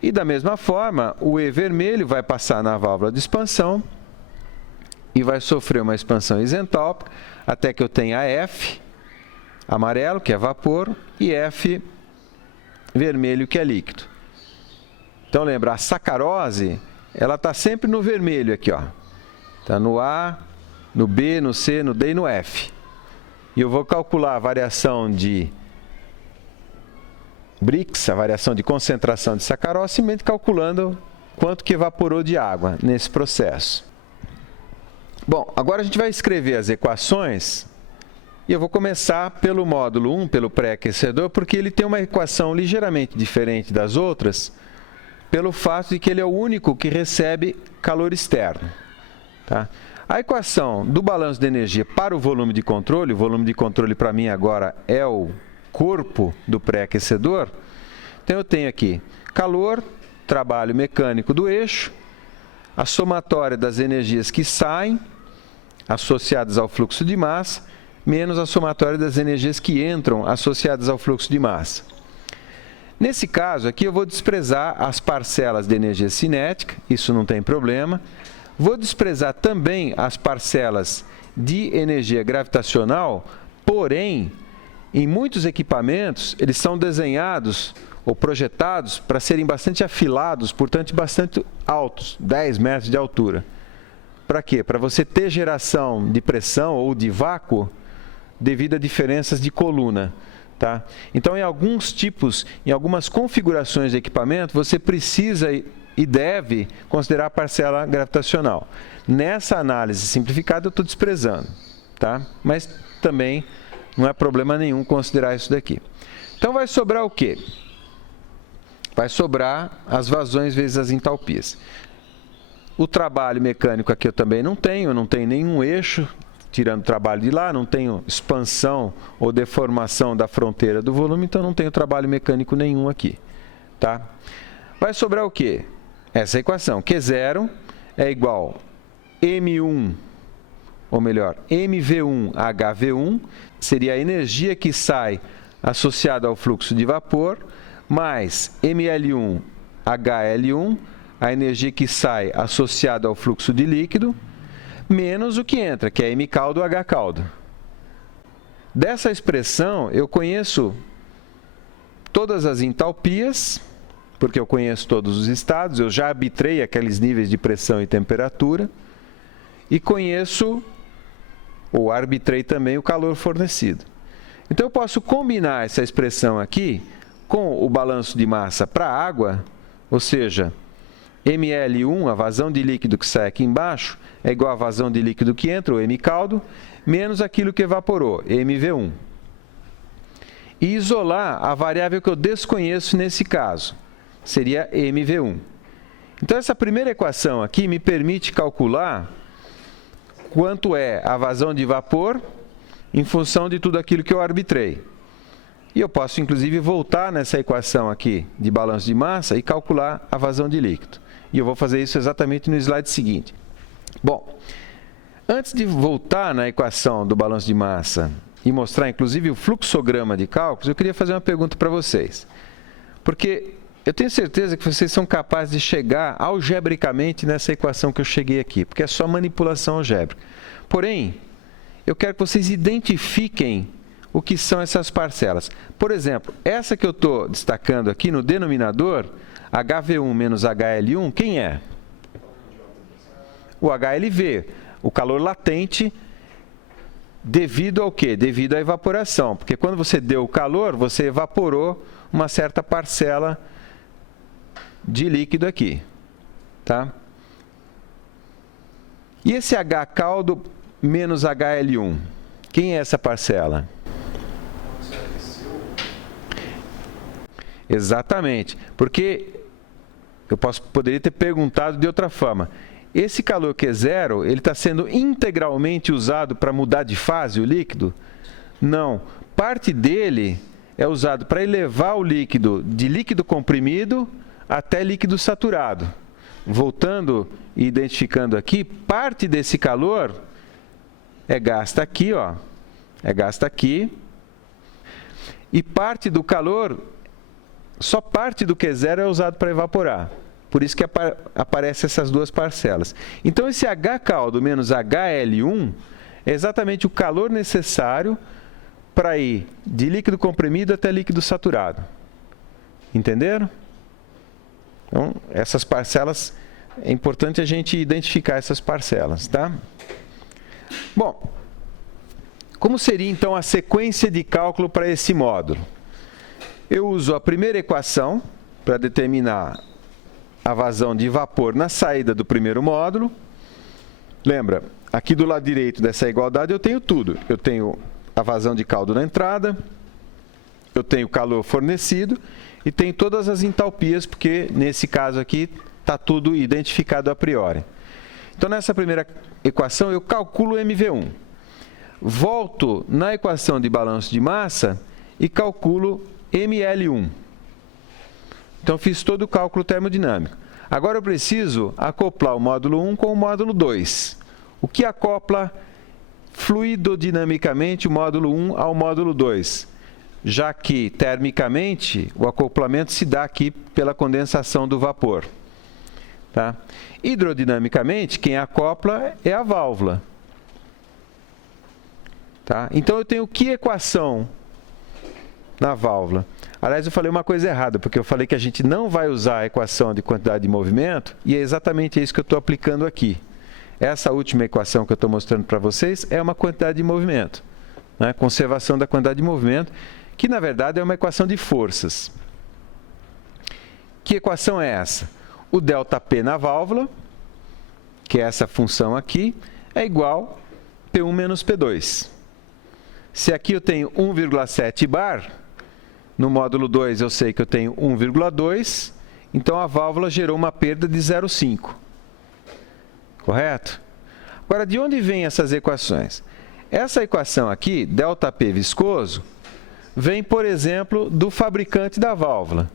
E da mesma forma, o E vermelho vai passar na válvula de expansão e vai sofrer uma expansão isentálpica até que eu tenha F amarelo, que é vapor, e F vermelho, que é líquido. Então lembra, a sacarose, ela está sempre no vermelho aqui, ó. Está no A, no B, no C, no D e no F. E eu vou calcular a variação de Brix, a variação de concentração de sacarose, simplesmente calculando quanto que evaporou de água nesse processo. Bom, agora a gente vai escrever as equações e eu vou começar pelo módulo 1, pelo pré-aquecedor, porque ele tem uma equação ligeiramente diferente das outras, pelo fato de que ele é o único que recebe calor externo. Tá? A equação do balanço de energia para o volume de controle para mim agora é o corpo do pré-aquecedor. Então eu tenho aqui calor, trabalho mecânico do eixo, a somatória das energias que saem, associadas ao fluxo de massa, menos a somatória das energias que entram associadas ao fluxo de massa. Nesse caso aqui eu vou desprezar as parcelas de energia cinética, isso não tem problema. Vou desprezar também as parcelas de energia gravitacional, porém, em muitos equipamentos, eles são desenhados ou projetados para serem bastante afilados, portanto, bastante altos, 10 metros de altura. Para quê? Para você ter geração de pressão ou de vácuo devido a diferenças de coluna. Tá? Então, em alguns tipos, em algumas configurações de equipamento, você precisa e deve considerar a parcela gravitacional. Nessa análise simplificada, eu estou desprezando. Tá? Mas também não é problema nenhum considerar isso daqui. Então, vai sobrar o quê? Vai sobrar as vazões vezes as entalpias. O trabalho mecânico aqui eu também não tenho nenhum eixo, tirando o trabalho de lá, não tenho expansão ou deformação da fronteira do volume, então não tenho trabalho mecânico nenhum aqui. Tá? Vai sobrar o quê? Essa equação, Q0 é igual M1, ou melhor, MV1HV1, seria a energia que sai associada ao fluxo de vapor, mais ML1HL1, a energia que sai associada ao fluxo de líquido, menos o que entra, que é M caldo H caldo. Dessa expressão, eu conheço todas as entalpias, porque eu conheço todos os estados, eu já arbitrei aqueles níveis de pressão e temperatura, e conheço, ou arbitrei também, o calor fornecido. Então, eu posso combinar essa expressão aqui com o balanço de massa para a água, ou seja, ML1, a vazão de líquido que sai aqui embaixo, é igual à vazão de líquido que entra, o M caldo, menos aquilo que evaporou, MV1. E isolar a variável que eu desconheço nesse caso, seria MV1. Então, essa primeira equação aqui me permite calcular quanto é a vazão de vapor em função de tudo aquilo que eu arbitrei. E eu posso, inclusive, voltar nessa equação aqui de balanço de massa e calcular a vazão de líquido. E eu vou fazer isso exatamente no slide seguinte. Bom, antes de voltar na equação do balanço de massa e mostrar, inclusive, o fluxograma de cálculos, eu queria fazer uma pergunta para vocês. Porque eu tenho certeza que vocês são capazes de chegar algebricamente nessa equação que eu cheguei aqui, porque é só manipulação algébrica. Porém, eu quero que vocês identifiquem o que são essas parcelas. Por exemplo, essa que eu estou destacando aqui no denominador, HV1 menos HL1, quem é? O HLV, o calor latente devido ao quê? Devido à evaporação, porque quando você deu o calor, você evaporou uma certa parcela de líquido aqui. Tá? E esse H caldo menos HL1, Quem é essa parcela? Exatamente, porque eu poderia ter perguntado de outra forma. Esse calor que é zero, ele está sendo integralmente usado para mudar de fase o líquido? Não. Parte dele é usado para elevar o líquido de líquido comprimido até líquido saturado. Voltando e identificando aqui, parte desse calor é gasta aqui, ó. É gasta aqui. E parte do calor, só parte do Q0 é usado para evaporar. Por isso que aparecem essas duas parcelas. Então, esse H caldo menos HL1 é exatamente o calor necessário para ir de líquido comprimido até líquido saturado. Entenderam? Então, essas parcelas, é importante a gente identificar essas parcelas, tá? Bom, como seria então a sequência de cálculo para esse módulo? Eu uso a primeira equação para determinar a vazão de vapor na saída do primeiro módulo. Lembra, aqui do lado direito dessa igualdade eu tenho tudo. Eu tenho a vazão de caldo na entrada, eu tenho o calor fornecido e tenho todas as entalpias, porque nesse caso aqui está tudo identificado a priori. Então, nessa primeira equação, eu calculo MV1. Volto na equação de balanço de massa e calculo ML1. Então, fiz todo o cálculo termodinâmico. Agora, eu preciso acoplar o módulo 1 com o módulo 2. O que acopla fluidodinamicamente o módulo 1 ao módulo 2? Já que, termicamente, o acoplamento se dá aqui pela condensação do vapor. Tá? Hidrodinamicamente, quem acopla é a válvula. Tá? Então, eu tenho que equação na válvula? Aliás, eu falei uma coisa errada, porque eu falei que a gente não vai usar a equação de quantidade de movimento, e é exatamente isso que eu estou aplicando aqui. Essa última equação que eu estou mostrando para vocês é uma quantidade de movimento, né? Conservação da quantidade de movimento, que na verdade é uma equação de forças. Que equação é essa? O ΔP na válvula, que é essa função aqui, é igual a P1 menos P2. Se aqui eu tenho 1,7 bar, no módulo 2 eu sei que eu tenho 1,2, então a válvula gerou uma perda de 0,5. Correto? Agora, de onde vêm essas equações? Essa equação aqui, ΔP viscoso, vem, por exemplo, do fabricante da válvula.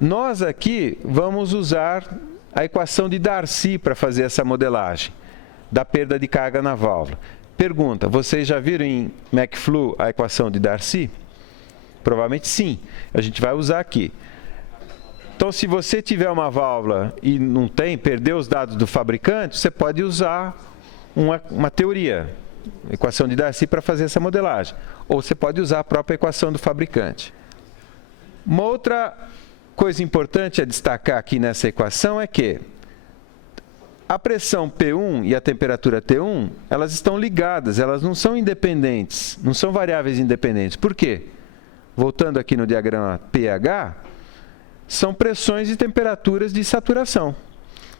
Nós aqui vamos usar a equação de Darcy para fazer essa modelagem da perda de carga na válvula. Pergunta, vocês já viram em McFlu a equação de Darcy? Provavelmente sim, a gente vai usar aqui. Então, se você tiver uma válvula e não tem, perdeu os dados do fabricante, você pode usar uma teoria, equação de Darcy, para fazer essa modelagem. Ou você pode usar a própria equação do fabricante. Uma outra coisa importante a destacar aqui nessa equação é que a pressão P1 e a temperatura T1, elas estão ligadas, elas não são independentes, não são variáveis independentes. Por quê? Voltando aqui no diagrama pH, são pressões e temperaturas de saturação.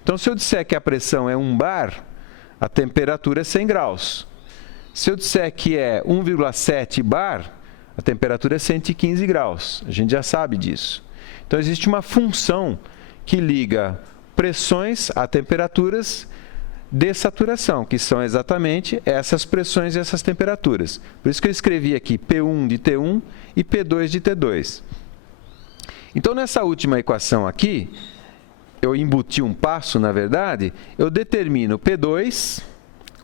Então, se eu disser que a pressão é 1 bar, a temperatura é 100 graus. Se eu disser que é 1,7 bar, a temperatura é 115 graus. A gente já sabe disso. Então, existe uma função que liga pressões a temperaturas de saturação, que são exatamente essas pressões e essas temperaturas. Por isso que eu escrevi aqui P1 de T1 e P2 de T2. Então, nessa última equação aqui, eu embuti um passo, na verdade, eu determino P2,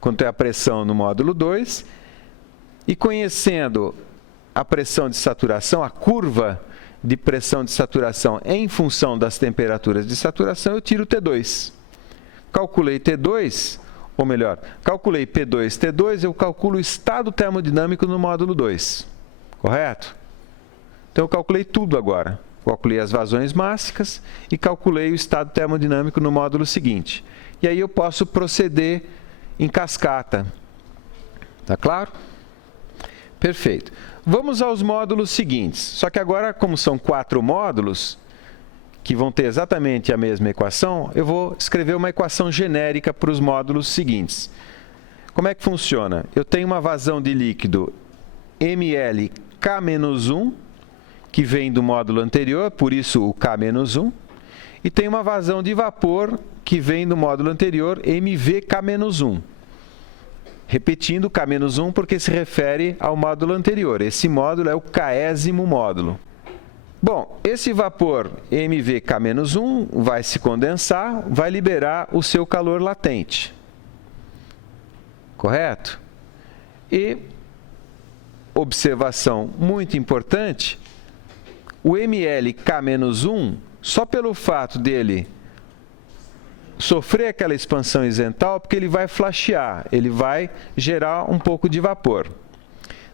quanto é a pressão no módulo 2, e conhecendo a pressão de saturação, a curva de pressão de saturação em função das temperaturas de saturação, eu tiro T2. Calculei T2, ou melhor, calculei P2, T2, eu calculo o estado termodinâmico no módulo 2. Correto? Então, eu calculei tudo agora. Calculei as vazões mássicas e calculei o estado termodinâmico no módulo seguinte. E aí eu posso proceder em cascata. Tá claro? Perfeito. Vamos aos módulos seguintes. Só que agora, como são 4 módulos, que vão ter exatamente a mesma equação, eu vou escrever uma equação genérica para os módulos seguintes. como é que funciona? Eu tenho uma vazão de líquido mlk-1, que vem do módulo anterior, por isso o K-1, e tem uma vazão de vapor que vem do módulo anterior, mvk-1. Repetindo K-1 porque se refere ao módulo anterior. Esse módulo é o késimo módulo. Bom, esse vapor mvk-1 vai se condensar, vai liberar o seu calor latente. Correto? E, observação muito importante, o mlk-1, só pelo fato dele sofrer aquela expansão isentálpica, ele vai flashear, ele vai gerar um pouco de vapor.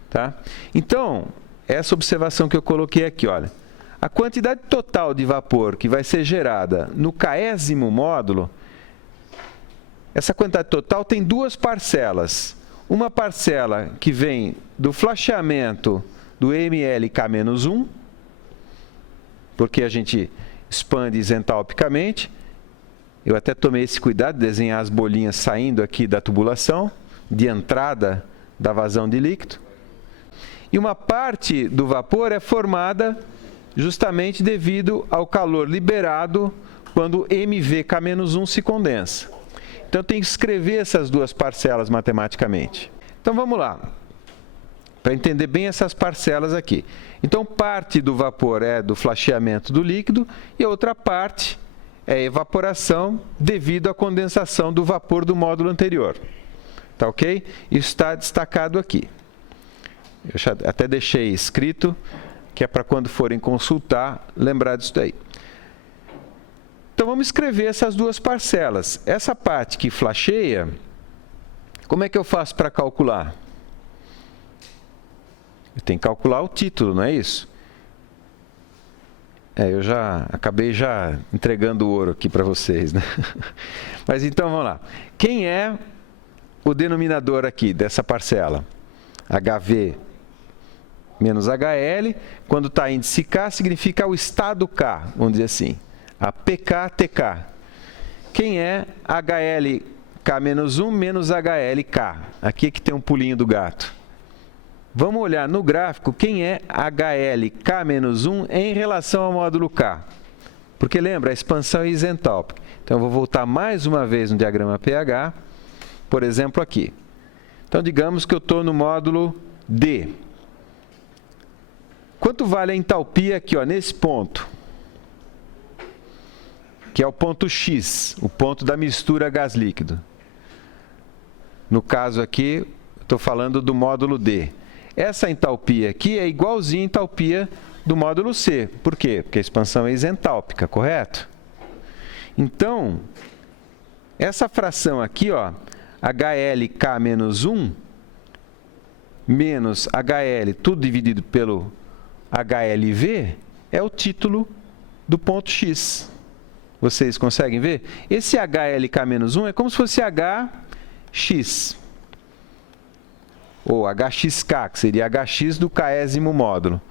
Tá? Então, essa observação que eu coloquei aqui, olha, a quantidade total de vapor que vai ser gerada no késimo módulo, essa quantidade total tem duas parcelas. Uma parcela que vem do flasheamento do mlk-1, porque a gente expande isentalpicamente. Eu até tomei esse cuidado de desenhar as bolinhas saindo aqui da tubulação, de entrada da vazão de líquido. E uma parte do vapor é formada justamente devido ao calor liberado quando o mvk-1 se condensa. Então, eu tenho que escrever essas duas parcelas matematicamente. Então, vamos lá, para entender bem essas parcelas aqui. Então, parte do vapor é do flasheamento do líquido e a outra parte é evaporação devido à condensação do vapor do módulo anterior. Tá ok? Isso está destacado aqui. Eu já até deixei escrito, que é para quando forem consultar, lembrar disso daí. Então, vamos escrever essas duas parcelas. Essa parte que flasheia, como é que eu faço para calcular? Eu tenho que calcular o título, não é isso? Eu já acabei entregando o ouro aqui para vocês, né? Mas então, vamos lá. Quem é o denominador aqui dessa parcela? HV menos HL. Quando está índice K, significa o estado K, vamos dizer assim. A PK-TK. Quem é HLK-1 menos HLK? Aqui é que tem um pulinho do gato. Vamos olhar no gráfico quem é HLK-1 em relação ao módulo K. Porque lembra, a expansão é isentálpica. Então, eu vou voltar mais uma vez no diagrama pH, por exemplo, aqui. Então, digamos que eu estou no módulo D. Quanto vale a entalpia aqui, ó, nesse ponto? Que é o ponto X, o ponto da mistura gás-líquido. No caso aqui, estou falando do módulo D. Essa entalpia aqui é igualzinha à entalpia do módulo C. Por quê? Porque a expansão é isentálpica, correto? Então, essa fração aqui, ó, HLK-1 menos HL, tudo dividido pelo HLV, é o título do ponto X. Vocês conseguem ver? Esse HLK-1 é como se fosse HX. Ou HXK, que seria HX do késimo módulo.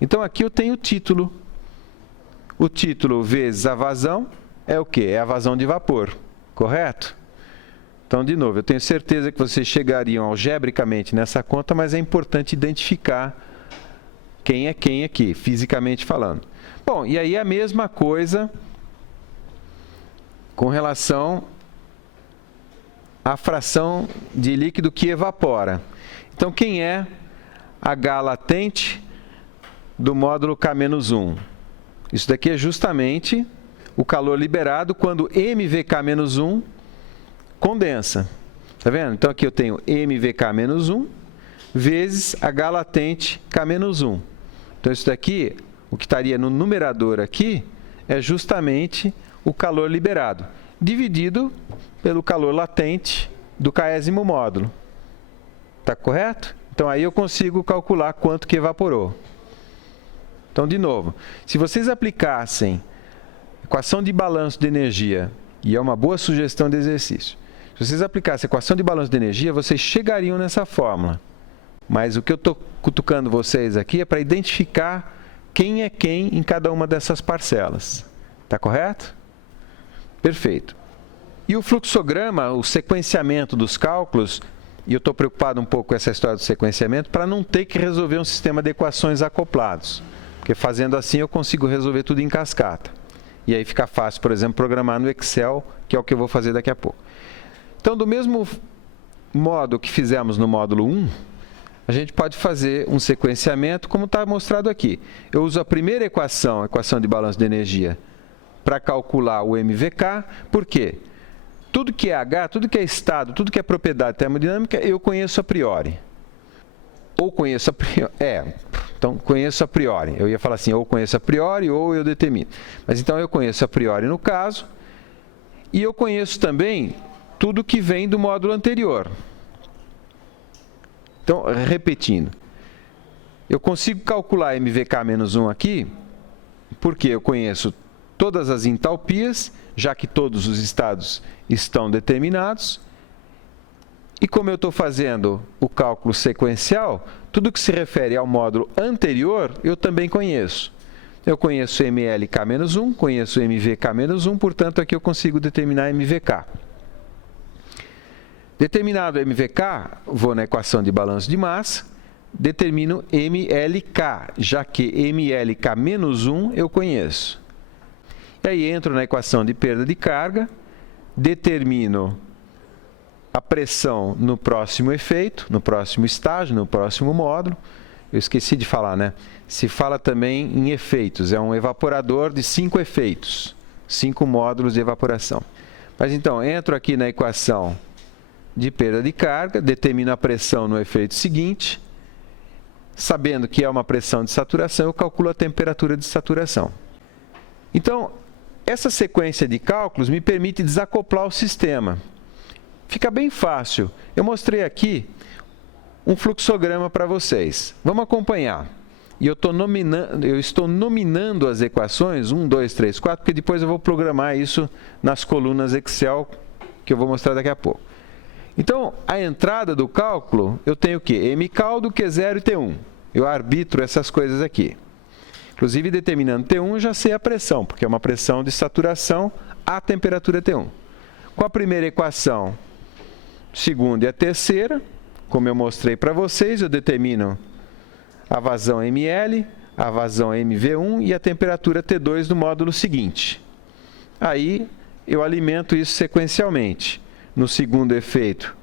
Então, aqui eu tenho o título. O título vezes a vazão é o quê? É a vazão de vapor, correto? Então, de novo, eu tenho certeza que vocês chegariam algebricamente nessa conta, mas é importante identificar quem é quem aqui, fisicamente falando. Bom, e aí a mesma coisa com relação à fração de líquido que evapora. Então, quem é H latente do módulo K-1? Isso daqui é justamente o calor liberado quando MVK-1 condensa. Tá vendo? Então, aqui eu tenho MVK-1 vezes H latente K-1. Então, isso daqui, o que estaria no numerador aqui, é justamente o calor liberado, dividido pelo calor latente do késimo módulo. Está correto? Então, aí eu consigo calcular quanto que evaporou. Então, de novo, se vocês aplicassem equação de balanço de energia, e é uma boa sugestão de exercício, se vocês aplicassem a equação de balanço de energia, vocês chegariam nessa fórmula. Mas o que eu estou cutucando vocês aqui é para identificar quem é quem em cada uma dessas parcelas. Está correto? Perfeito. E o fluxograma, o sequenciamento dos cálculos, e eu estou preocupado um pouco com essa história do sequenciamento, para não ter que resolver um sistema de equações acoplados. Porque fazendo assim eu consigo resolver tudo em cascata. E aí fica fácil, por exemplo, programar no Excel, que é o que eu vou fazer daqui a pouco. Então, do mesmo modo que fizemos no módulo 1, a gente pode fazer um sequenciamento como está mostrado aqui. Eu uso a primeira equação, a equação de balanço de energia, para calcular o MVK. Por quê? Tudo que é H, tudo que é estado, tudo que é propriedade termodinâmica, eu conheço a priori. Ou conheço a priori. Então, conheço a priori. Eu ia falar assim, ou conheço a priori, ou eu determino. Mas então eu conheço a priori no caso, e eu conheço também tudo que vem do módulo anterior. Então, repetindo, eu consigo calcular MVK-1 aqui, porque eu conheço todas as entalpias, já que todos os estados estão determinados. E como eu estou fazendo o cálculo sequencial, tudo que se refere ao módulo anterior, eu também conheço. Eu conheço MLK-1, conheço MVK-1, portanto, aqui eu consigo determinar MVK. Determinado MVK, vou na equação de balanço de massa, determino MLK, já que MLK-1 eu conheço. E aí entro na equação de perda de carga, determino a pressão no próximo efeito, no próximo estágio, no próximo módulo. Eu esqueci de falar, né? Se fala também em efeitos, é um evaporador de 5 efeitos, 5 módulos de evaporação. Mas então, entro aqui na equação de perda de carga, determino a pressão no efeito seguinte, sabendo que é uma pressão de saturação, eu calculo a temperatura de saturação. Então, essa sequência de cálculos me permite desacoplar o sistema. Fica bem fácil. Eu mostrei aqui um fluxograma para vocês. Vamos acompanhar. E eu estou nominando as equações 1, 2, 3, 4, porque depois eu vou programar isso nas colunas Excel, que eu vou mostrar daqui a pouco. Então, a entrada do cálculo, eu tenho o quê? Mcaldo, Q0 e T1. Eu arbitro essas coisas aqui. Inclusive, determinando T1, eu já sei a pressão, porque é uma pressão de saturação à temperatura T1. Com a primeira equação, segunda e a terceira, como eu mostrei para vocês, eu determino a vazão ml, a vazão mv1 e a temperatura T2 do módulo seguinte. Aí, eu alimento isso sequencialmente. No segundo efeito,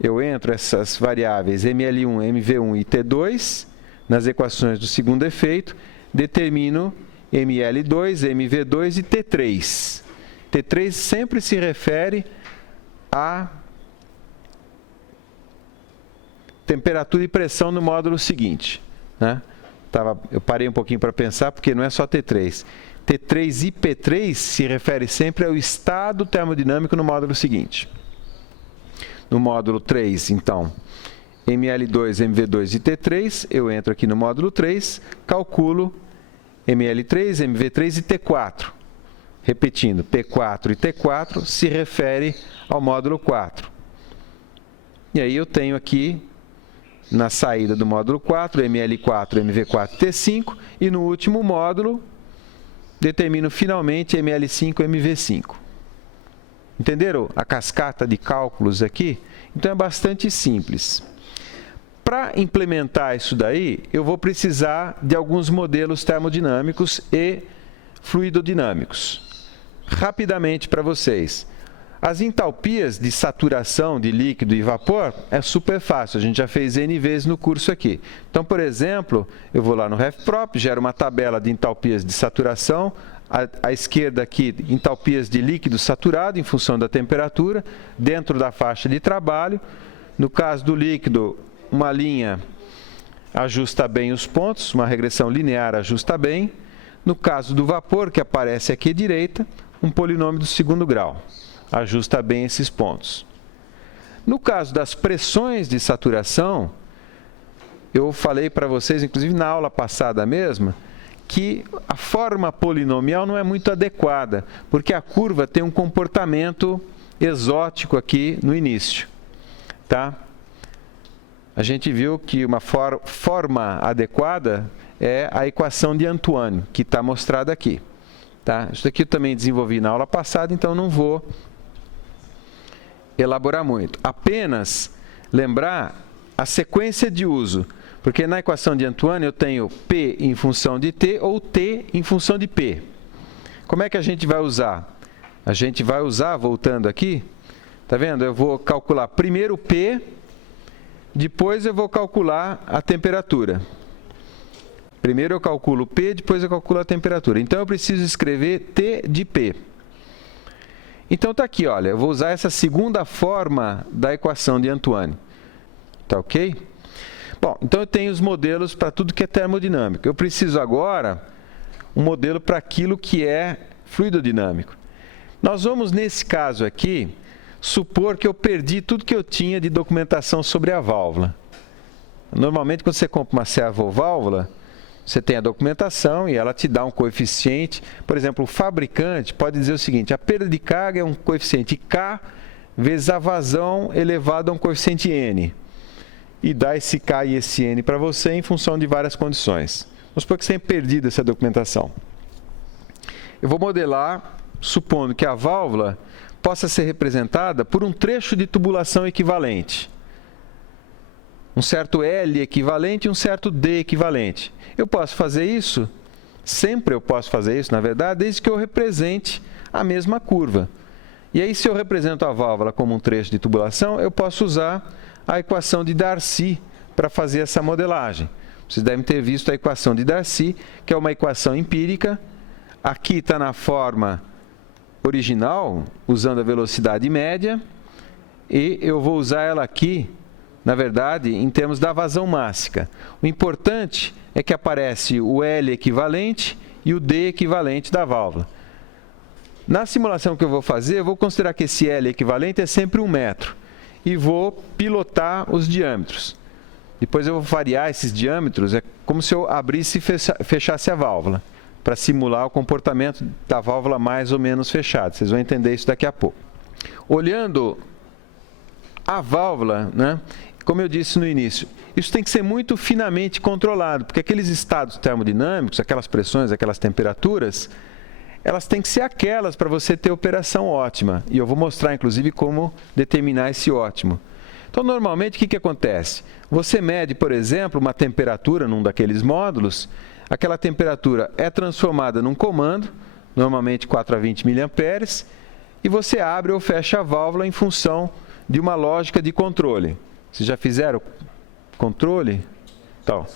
eu entro essas variáveis ml1, mv1 e T2 nas equações do segundo efeito, determino ml2, mv2 e T3. T3 sempre se refere a temperatura e pressão no módulo seguinte, né? Eu parei um pouquinho para pensar, porque não é só T3. T3 e P3 se refere sempre ao estado termodinâmico no módulo seguinte. No módulo 3, então, ML2, MV2 e T3, eu entro aqui no módulo 3, calculo ML3, MV3 e T4. Repetindo, P4 e T4 se refere ao módulo 4. E aí eu tenho aqui, na saída do módulo 4, ML4, MV4 e T5, e no último módulo, determino finalmente ML5, MV5. Entenderam a cascata de cálculos aqui? Então é bastante simples. Para implementar isso daí, eu vou precisar de alguns modelos termodinâmicos e fluidodinâmicos. Rapidamente para vocês. As entalpias de saturação de líquido e vapor é super fácil, a gente já fez N vezes no curso aqui. Então, por exemplo, eu vou lá no RefProp, gero uma tabela de entalpias de saturação, à esquerda aqui, entalpias de líquido saturado em função da temperatura, dentro da faixa de trabalho. No caso do líquido, uma linha ajusta bem os pontos, uma regressão linear ajusta bem. No caso do vapor, que aparece aqui à direita, um polinômio do segundo grau. Ajusta bem esses pontos. No caso das pressões de saturação, eu falei para vocês, inclusive na aula passada mesma, que a forma polinomial não é muito adequada, porque a curva tem um comportamento exótico aqui no início. Tá? A gente viu que uma forma adequada é a equação de Antoine, que está mostrada aqui. Tá? Isso aqui eu também desenvolvi na aula passada, então não vou elaborar muito. Apenas lembrar a sequência de uso, porque na equação de Antoine eu tenho P em função de T ou T em função de P. Como é que a gente vai usar? A gente vai usar, voltando aqui, tá vendo? Eu vou calcular primeiro o P, depois eu vou calcular a temperatura. Primeiro eu calculo o P, depois eu calculo a temperatura. Então eu preciso escrever T de P. Então está aqui, olha, eu vou usar essa segunda forma da equação de Antoine. Tá ok? Bom, então eu tenho os modelos para tudo que é termodinâmico. Eu preciso agora um modelo para aquilo que é fluidodinâmico. Nós vamos, nesse caso aqui, supor que eu perdi tudo que eu tinha de documentação sobre a válvula. Normalmente, quando você compra uma servoválvula, você tem a documentação e ela te dá um coeficiente. Por exemplo, o fabricante pode dizer o seguinte: a perda de carga é um coeficiente K vezes a vazão elevado a um coeficiente N. E dá esse K e esse N para você em função de várias condições. Vamos supor que você tenha perdido essa documentação. Eu vou modelar, supondo que a válvula possa ser representada por um trecho de tubulação equivalente. Um certo L equivalente e um certo D equivalente. Eu posso fazer isso, sempre eu posso fazer isso, na verdade, desde que eu represente a mesma curva. E aí, se eu represento a válvula como um trecho de tubulação, eu posso usar a equação de Darcy para fazer essa modelagem. Vocês devem ter visto a equação de Darcy, que é uma equação empírica. Aqui está na forma original, usando a velocidade média, e eu vou usar ela aqui, na verdade, em termos da vazão mássica. O importante é que aparece o L equivalente e o D equivalente da válvula. Na simulação que eu vou fazer, eu vou considerar que esse L equivalente é sempre 1 metro e vou pilotar os diâmetros. Depois eu vou variar esses diâmetros, é como se eu abrisse e fechasse a válvula, para simular o comportamento da válvula mais ou menos fechada. Vocês vão entender isso daqui a pouco. Olhando a válvula, né, como eu disse no início, isso tem que ser muito finamente controlado, porque aqueles estados termodinâmicos, aquelas pressões, aquelas temperaturas, elas têm que ser aquelas para você ter operação ótima. E eu vou mostrar, inclusive, como determinar esse ótimo. Então, normalmente, o que acontece? Você mede, por exemplo, uma temperatura num daqueles módulos, aquela temperatura é transformada num comando, normalmente 4 a 20 mA, e você abre ou fecha a válvula em função de uma lógica de controle. Vocês já fizeram controle? Então,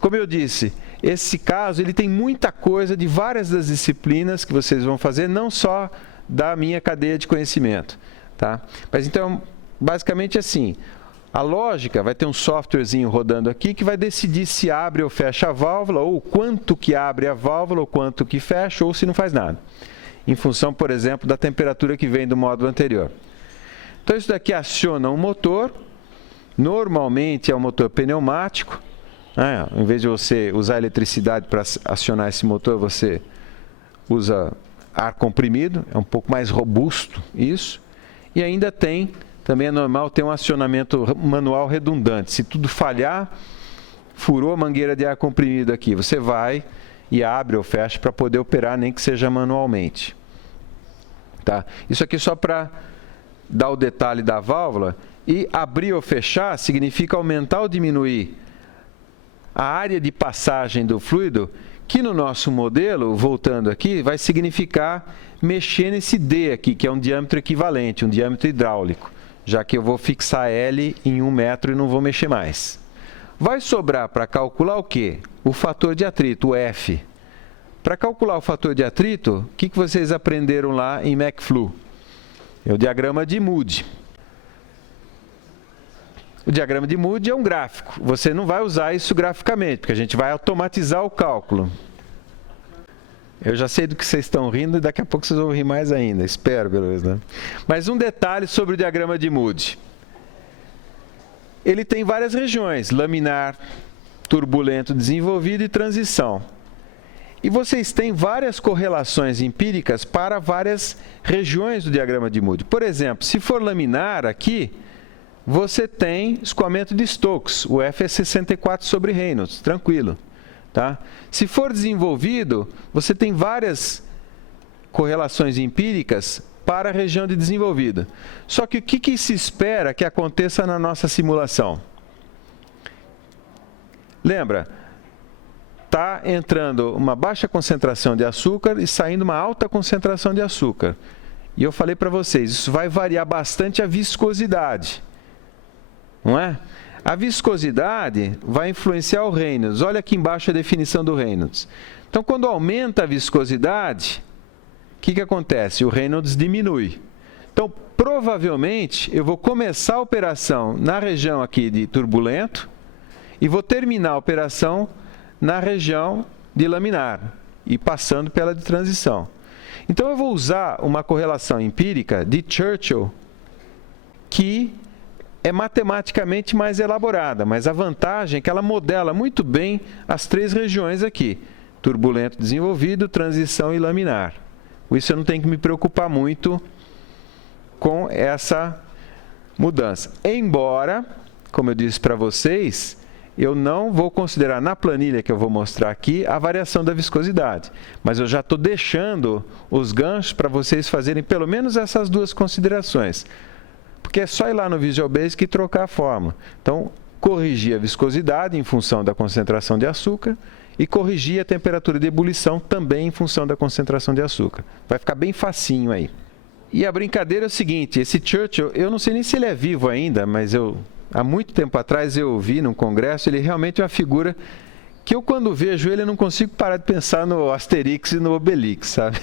como eu disse, esse caso ele tem muita coisa de várias das disciplinas que vocês vão fazer, não só da minha cadeia de conhecimento. Tá? Mas então, basicamente assim, a lógica vai ter um softwarezinho rodando aqui que vai decidir se abre ou fecha a válvula, ou quanto que abre a válvula, ou quanto que fecha, ou se não faz nada. Em função, por exemplo, da temperatura que vem do módulo anterior. Então, isso daqui aciona um motor. Normalmente é um motor pneumático. Em vez de você usar eletricidade para acionar esse motor, você usa ar comprimido. É um pouco mais robusto isso. E ainda tem, também é normal ter um acionamento manual redundante. Se tudo falhar, furou a mangueira de ar comprimido aqui, você vai e abre ou fecha para poder operar, nem que seja manualmente. Tá? Isso aqui só para dar o detalhe da válvula. E abrir ou fechar significa aumentar ou diminuir a área de passagem do fluido, que no nosso modelo, voltando aqui, vai significar mexer nesse D aqui, que é um diâmetro equivalente, um diâmetro hidráulico, já que eu vou fixar L em 1 metro e não vou mexer mais. Vai sobrar para calcular o quê? O fator de atrito, o F. Para calcular o fator de atrito, o que vocês aprenderam lá em McFlu? É o diagrama de Moody. O diagrama de Moody é um gráfico. Você não vai usar isso graficamente, porque a gente vai automatizar o cálculo. Eu já sei do que vocês estão rindo e daqui a pouco vocês vão rir mais ainda. Espero, pelo menos, né? Mas um detalhe sobre o diagrama de Moody. Ele tem várias regiões: laminar, turbulento, desenvolvido e transição. E vocês têm várias correlações empíricas para várias regiões do diagrama de Moody. Por exemplo, se for laminar aqui, você tem escoamento de Stokes, o F é 64 sobre Reynolds, tranquilo. Tá? Se for desenvolvido, você tem várias correlações empíricas para a região de desenvolvida. Só que o que se espera que aconteça na nossa simulação? Lembra, está entrando uma baixa concentração de açúcar e saindo uma alta concentração de açúcar. E eu falei para vocês, isso vai variar bastante a viscosidade, não é? A viscosidade vai influenciar o Reynolds. Olha aqui embaixo a definição do Reynolds. Então, quando aumenta a viscosidade, o que acontece? O Reynolds diminui. Então, provavelmente, eu vou começar a operação na região aqui de turbulento e vou terminar a operação na região de laminar e passando pela de transição. Então, eu vou usar uma correlação empírica de Churchill que é matematicamente mais elaborada, mas a vantagem é que ela modela muito bem as três regiões aqui, turbulento desenvolvido, transição e laminar. Com isso eu não tenho que me preocupar muito com essa mudança. Embora, como eu disse para vocês, eu não vou considerar na planilha que eu vou mostrar aqui a variação da viscosidade, mas eu já estou deixando os ganchos para vocês fazerem pelo menos essas duas considerações. Porque é só ir lá no Visual Basic e trocar a fórmula. Então, corrigir a viscosidade em função da concentração de açúcar e corrigir a temperatura de ebulição também em função da concentração de açúcar. Vai ficar bem facinho aí. E a brincadeira é o seguinte, esse Churchill, eu não sei nem se ele é vivo ainda, mas há muito tempo atrás eu vi num congresso, ele realmente é uma figura que eu quando vejo ele eu não consigo parar de pensar no Asterix e no Obelix, sabe?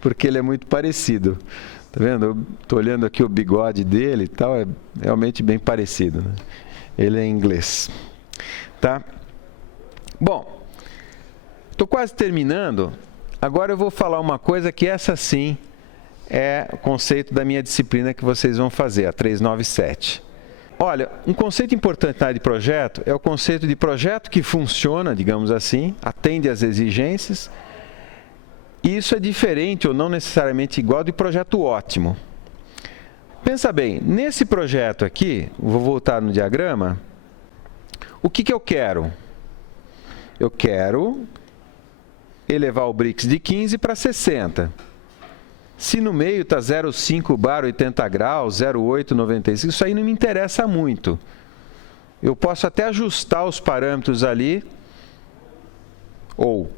Porque ele é muito parecido. Tá vendo? Eu estou olhando aqui o bigode dele e tal, é realmente bem parecido, né? Ele é inglês. Tá? Bom, estou quase terminando. Agora eu vou falar uma coisa que essa sim é o conceito da minha disciplina que vocês vão fazer, a 397. Olha, um conceito importante na área de projeto é o conceito de projeto que funciona, digamos assim, atende às exigências. E isso é diferente ou não necessariamente igual de projeto ótimo. Pensa bem, nesse projeto aqui, vou voltar no diagrama, o que eu quero? Eu quero elevar o Brix de 15 para 60. Se no meio está 0,5 bar 80 graus, 0,8, 95, isso aí não me interessa muito. Eu posso até ajustar os parâmetros ali, ou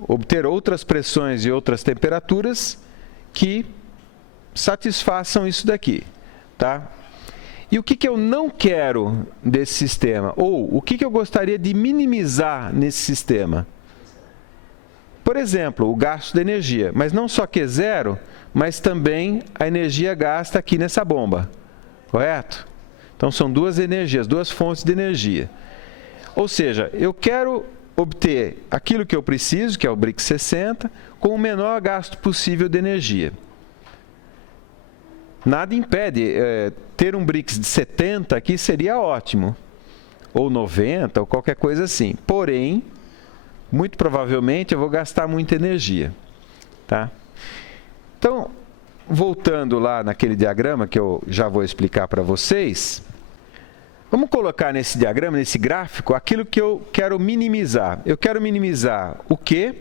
obter outras pressões e outras temperaturas que satisfaçam isso daqui, tá? E o que eu não quero desse sistema? Ou o que eu gostaria de minimizar nesse sistema? Por exemplo, o gasto de energia, mas não só Q0, mas também a energia gasta aqui nessa bomba, correto? Então são duas energias, duas fontes de energia. Ou seja, eu quero obter aquilo que eu preciso, que é o Brix 60, com o menor gasto possível de energia. Nada impede, ter um Brix de 70 aqui seria ótimo, ou 90, ou qualquer coisa assim. Porém, muito provavelmente eu vou gastar muita energia. Tá? Então, voltando lá naquele diagrama que eu já vou explicar para vocês, vamos colocar nesse diagrama, nesse gráfico, aquilo que eu quero minimizar. Eu quero minimizar o quê?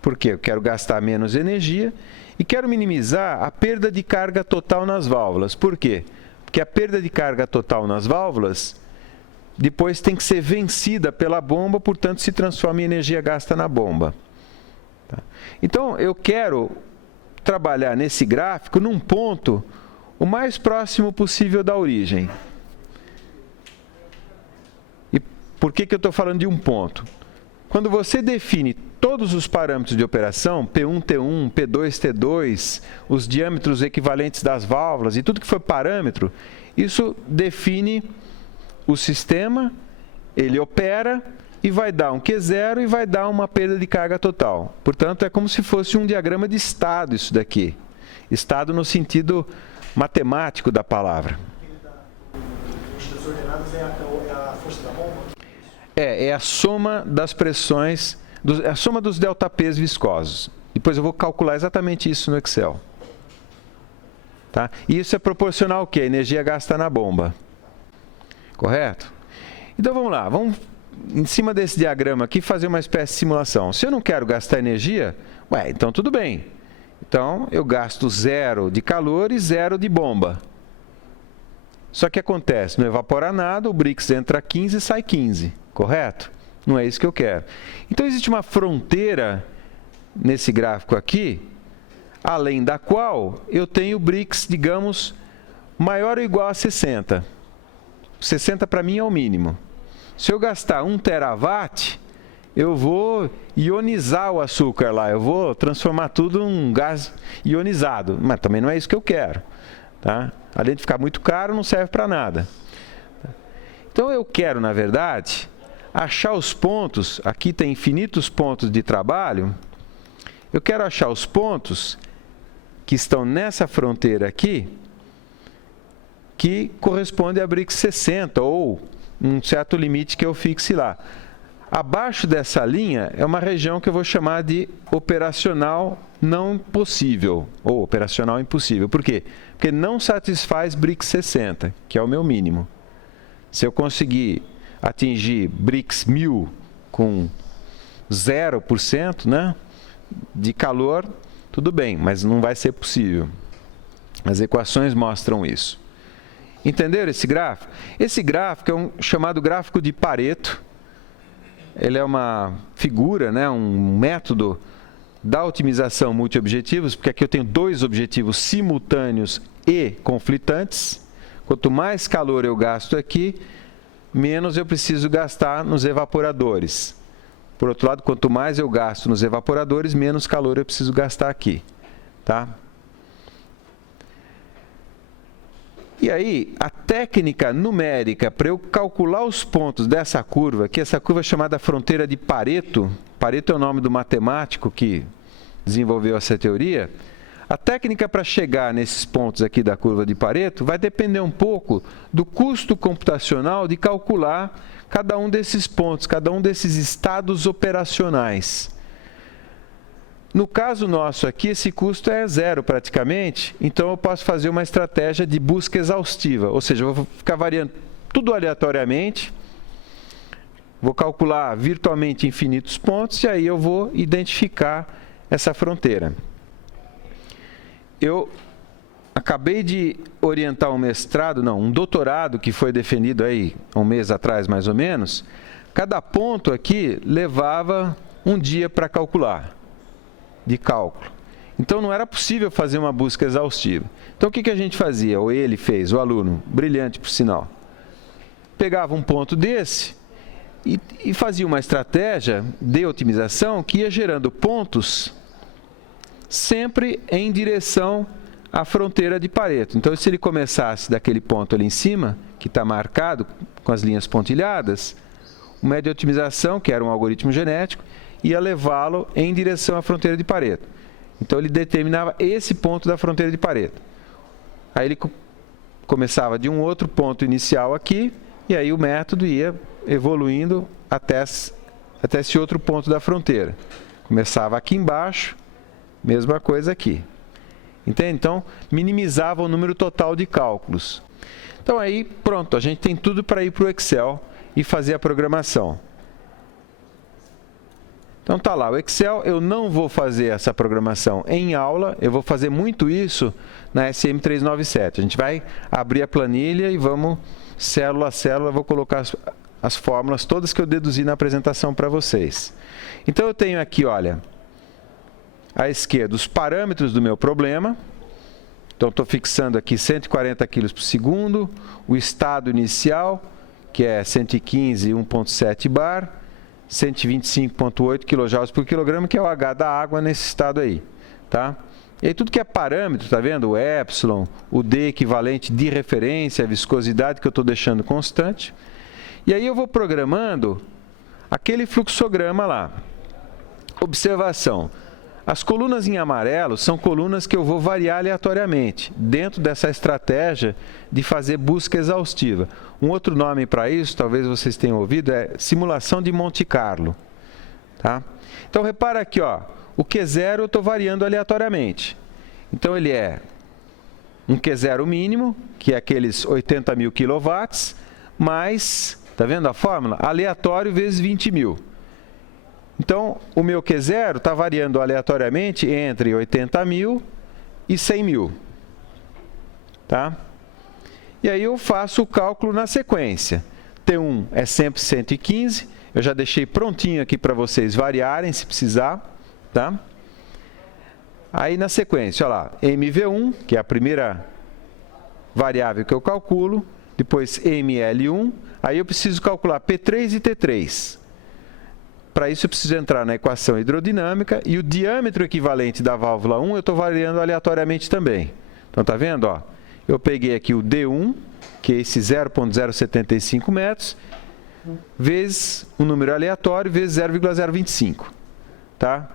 Porque eu quero gastar menos energia e quero minimizar a perda de carga total nas válvulas. Por quê? Porque a perda de carga total nas válvulas depois tem que ser vencida pela bomba, portanto se transforma em energia gasta na bomba. Tá? Então, eu quero trabalhar nesse gráfico num ponto o mais próximo possível da origem. Por que eu estou falando de um ponto? Quando você define todos os parâmetros de operação, P1, T1, P2, T2, os diâmetros equivalentes das válvulas e tudo que for parâmetro, isso define o sistema, ele opera e vai dar um Q0 e vai dar uma perda de carga total. Portanto, é como se fosse um diagrama de estado isso daqui. Estado no sentido matemático da palavra. As ordenadas é a força da bomba? É a soma das pressões, a soma dos ΔPs viscosos. Depois eu vou calcular exatamente isso no Excel. Tá? E isso é proporcional ao quê? A energia gasta na bomba. Correto? Então vamos lá, vamos em cima desse diagrama aqui fazer uma espécie de simulação. Se eu não quero gastar energia, então tudo bem. Então, eu gasto 0 de calor e 0 de bomba. Só que acontece, não evapora nada, o Brix entra 15 e sai 15, correto? Não é isso que eu quero. Então, existe uma fronteira nesse gráfico aqui, além da qual eu tenho o Brix, digamos, maior ou igual a 60. 60 para mim é o mínimo. Se eu gastar 1 terawatt, eu vou ionizar o açúcar lá, eu vou transformar tudo em um gás ionizado, mas também não é isso que eu quero. Tá? Além de ficar muito caro, não serve para nada. Então eu quero, na verdade, achar os pontos, aqui tem infinitos pontos de trabalho, eu quero achar os pontos que estão nessa fronteira aqui, que corresponde a Brix 60, ou um certo limite que eu fixe lá. Abaixo dessa linha é uma região que eu vou chamar de operacional não possível, ou operacional impossível. Por quê? Porque não satisfaz Brix 60, que é o meu mínimo. Se eu conseguir atingir Brix 1000 com 0%, né, de calor, tudo bem, mas não vai ser possível. As equações mostram isso. Entenderam esse gráfico? Esse gráfico é um chamado gráfico de Pareto. Ele é uma figura, né, um método da otimização multi-objetivos, porque aqui eu tenho 2 objetivos simultâneos e conflitantes. Quanto mais calor eu gasto aqui, menos eu preciso gastar nos evaporadores. Por outro lado, quanto mais eu gasto nos evaporadores, menos calor eu preciso gastar aqui. Tá? E aí, a técnica numérica para eu calcular os pontos dessa curva, que essa curva é chamada fronteira de Pareto, Pareto é o nome do matemático que desenvolveu essa teoria, a técnica para chegar nesses pontos aqui da curva de Pareto vai depender um pouco do custo computacional de calcular cada um desses pontos, cada um desses estados operacionais. No caso nosso aqui, esse custo é 0 praticamente, então eu posso fazer uma estratégia de busca exaustiva, ou seja, eu vou ficar variando tudo aleatoriamente, vou calcular virtualmente infinitos pontos e aí eu vou identificar essa fronteira. Eu acabei de orientar um mestrado, não, um doutorado que foi definido aí um mês atrás mais ou menos. Cada ponto aqui levava um dia para calcular, de cálculo. Então não era possível fazer uma busca exaustiva. Então o que a gente fazia? Ou ele fez, o aluno, brilhante por sinal. Pegava um ponto desse e fazia uma estratégia de otimização que ia gerando pontos sempre em direção à fronteira de Pareto. Então, se ele começasse daquele ponto ali em cima, que está marcado com as linhas pontilhadas, o método de otimização, que era um algoritmo genético, ia levá-lo em direção à fronteira de Pareto. Então, ele determinava esse ponto da fronteira de Pareto. Aí ele começava de um outro ponto inicial aqui, e aí o método ia evoluindo até esse outro ponto da fronteira. Começava aqui embaixo, mesma coisa aqui. Entende? Então, minimizava o número total de cálculos. Então, aí, pronto, a gente tem tudo para ir para o Excel e fazer a programação. Então, tá lá, o Excel, eu não vou fazer essa programação em aula, eu vou fazer muito isso na SM397. A gente vai abrir a planilha e vamos, célula a célula, vou colocar as fórmulas todas que eu deduzi na apresentação para vocês. Então, eu tenho aqui, olha, à esquerda, os parâmetros do meu problema. Então, estou fixando aqui 140 kg por segundo, o estado inicial, que é 115, 1.7 bar, 125,8 kJ por quilograma, que é o H da água nesse estado aí. Tá? E aí, tudo que é parâmetro, tá vendo? O epsilon, o D equivalente de referência, a viscosidade que eu estou deixando constante. E aí, eu vou programando aquele fluxograma lá. Observação. As colunas em amarelo são colunas que eu vou variar aleatoriamente, dentro dessa estratégia de fazer busca exaustiva. Um outro nome para isso, talvez vocês tenham ouvido, é simulação de Monte Carlo. Tá? Então, repara aqui, ó, o Q0 eu estou variando aleatoriamente. Então, ele é um Q0 mínimo, que é aqueles 80.000 kW, mais, tá vendo a fórmula? Aleatório vezes 20.000. Então, o meu Q0 está variando aleatoriamente entre 80.000 e 100.000. Tá? E aí eu faço o cálculo na sequência. T1 é sempre 115. Eu já deixei prontinho aqui para vocês variarem, se precisar. Tá? Aí, na sequência, olha lá, MV1, que é a primeira variável que eu calculo. Depois, ML1. Aí eu preciso calcular P3 e T3. Para isso, eu preciso entrar na equação hidrodinâmica e o diâmetro equivalente da válvula 1 eu estou variando aleatoriamente também. Então, está vendo? Ó, eu peguei aqui o D1, que é esse 0,075 metros, vezes um número aleatório, vezes 0,025. Tá?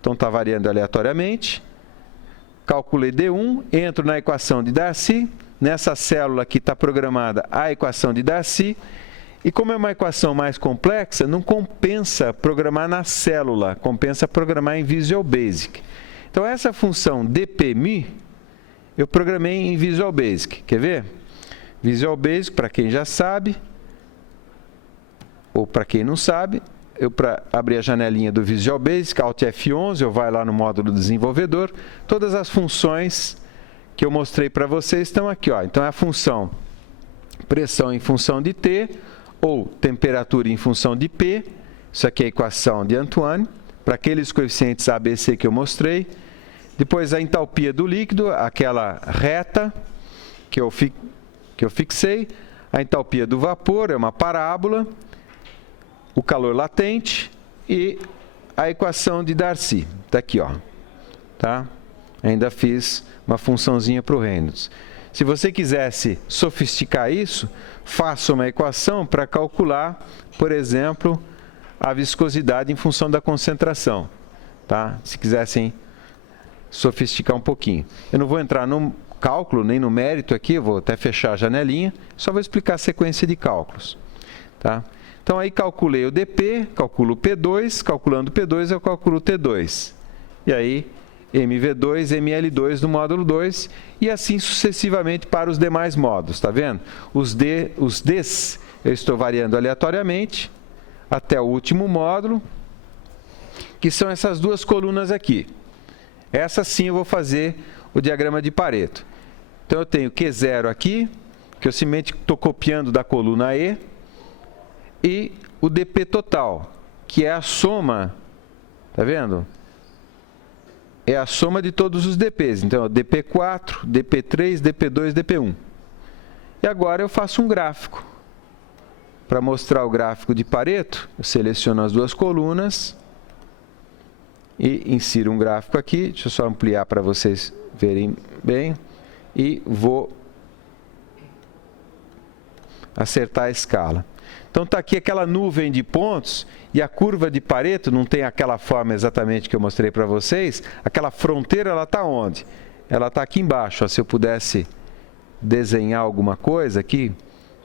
Então, está variando aleatoriamente. Calculei D1, entro na equação de Darcy. Nessa célula aqui está programada a equação de Darcy. E como é uma equação mais complexa, não compensa programar na célula, compensa programar em Visual Basic. Então, essa função dpmi, eu programei em Visual Basic. Quer ver? Visual Basic, para quem já sabe, ou para quem não sabe, para abrir a janelinha do Visual Basic, Alt F11, eu vou lá no módulo desenvolvedor, todas as funções que eu mostrei para vocês estão aqui. Ó. Então, é a função pressão em função de T, ou temperatura em função de P, isso aqui é a equação de Antoine, para aqueles coeficientes A, B, C que eu mostrei. Depois a entalpia do líquido, aquela reta que eu fixei. A entalpia do vapor é uma parábola. O calor latente e a equação de Darcy. Está aqui, ó. Tá? Ainda fiz uma funçãozinha para o Reynolds. Se você quisesse sofisticar isso, faça uma equação para calcular, por exemplo, a viscosidade em função da concentração. Tá? Se quisessem sofisticar um pouquinho. Eu não vou entrar no cálculo, nem no mérito aqui, eu vou até fechar a janelinha, só vou explicar a sequência de cálculos. Tá? Então, aí calculei o dp, calculo o P2, calculando o P2 eu calculo o T2. E aí, MV2, ML2 no módulo 2, e assim sucessivamente para os demais módulos, está vendo? Os Ds eu estou variando aleatoriamente até o último módulo, que são essas duas colunas aqui. Essa sim eu vou fazer o diagrama de Pareto. Então, eu tenho Q0 aqui, que eu simplesmente estou copiando da coluna E, e o dp total, que é a soma, está vendo? É a soma de todos os dp's. Então, dp4, dp3, dp2, dp1. E agora eu faço um gráfico. Para mostrar o gráfico de Pareto, eu seleciono as duas colunas e insiro um gráfico aqui. Deixa eu só ampliar para vocês verem bem. E vou acertar a escala. Então, está aqui aquela nuvem de pontos e a curva de Pareto não tem aquela forma exatamente que eu mostrei para vocês. Aquela fronteira, ela está onde? Ela está aqui embaixo. Ó, se eu pudesse desenhar alguma coisa aqui,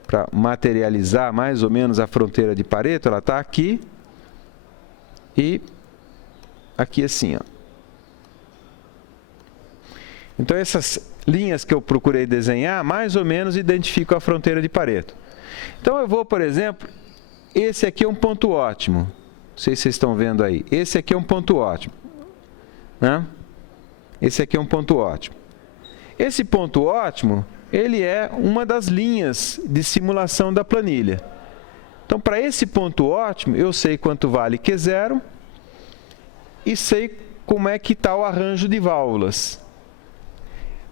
para materializar mais ou menos a fronteira de Pareto, ela está aqui e aqui assim. Ó. Então, essas linhas que eu procurei desenhar, mais ou menos identificam a fronteira de Pareto. Então, eu vou, por exemplo, esse aqui é um ponto ótimo. Não sei se vocês estão vendo aí. Esse aqui é um ponto ótimo. Né? Esse aqui é um ponto ótimo. Esse ponto ótimo, ele é uma das linhas de simulação da planilha. Então, para esse ponto ótimo, eu sei quanto vale Q0 e sei como é que está o arranjo de válvulas.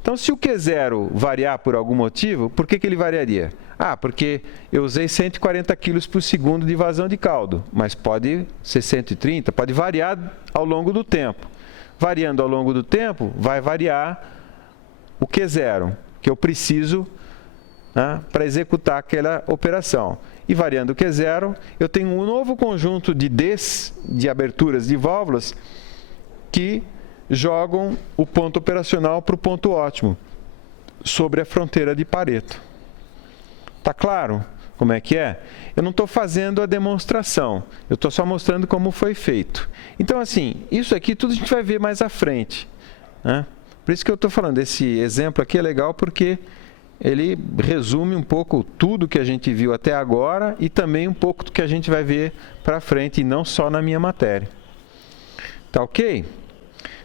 Então, se o Q0 variar por algum motivo, por que ele variaria? Ah, porque eu usei 140 kg por segundo de vazão de caldo, mas pode ser 130, pode variar ao longo do tempo. Variando ao longo do tempo, vai variar o Q0, que eu preciso, né, para executar aquela operação. E variando o Q0, eu tenho um novo conjunto de Ds, de aberturas de válvulas, que jogam o ponto operacional para o ponto ótimo, sobre a fronteira de Pareto. Está claro como é que é? Eu não estou fazendo a demonstração, eu estou só mostrando como foi feito. Então, assim, isso aqui tudo a gente vai ver mais à frente. Né? Por isso que eu estou falando, esse exemplo aqui é legal porque ele resume um pouco tudo que a gente viu até agora e também um pouco do que a gente vai ver para frente, e não só na minha matéria. Tá ok?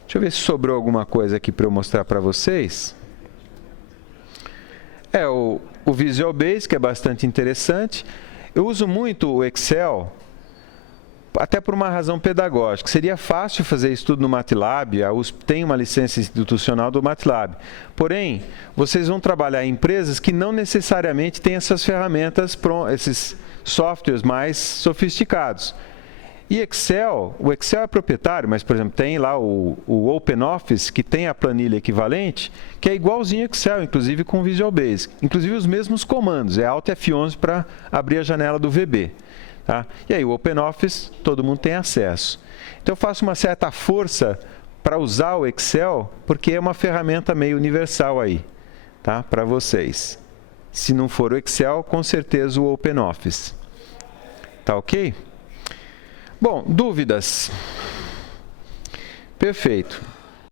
Deixa eu ver se sobrou alguma coisa aqui para eu mostrar para vocês. O Visual Basic é bastante interessante. Eu uso muito o Excel, até por uma razão pedagógica. Seria fácil fazer isso tudo no MATLAB, a USP tem uma licença institucional do MATLAB. Porém, vocês vão trabalhar em empresas que não necessariamente têm essas ferramentas, esses softwares mais sofisticados. E o Excel é proprietário, mas, por exemplo, tem lá o OpenOffice, que tem a planilha equivalente, que é igualzinho ao Excel, inclusive com o Visual Basic. Inclusive os mesmos comandos, é Alt F11 para abrir a janela do VB. Tá? E aí o OpenOffice, todo mundo tem acesso. Então eu faço uma certa força para usar o Excel, porque é uma ferramenta meio universal aí, tá? Para vocês. Se não for o Excel, com certeza o OpenOffice. Tá ok? Bom, dúvidas? Perfeito.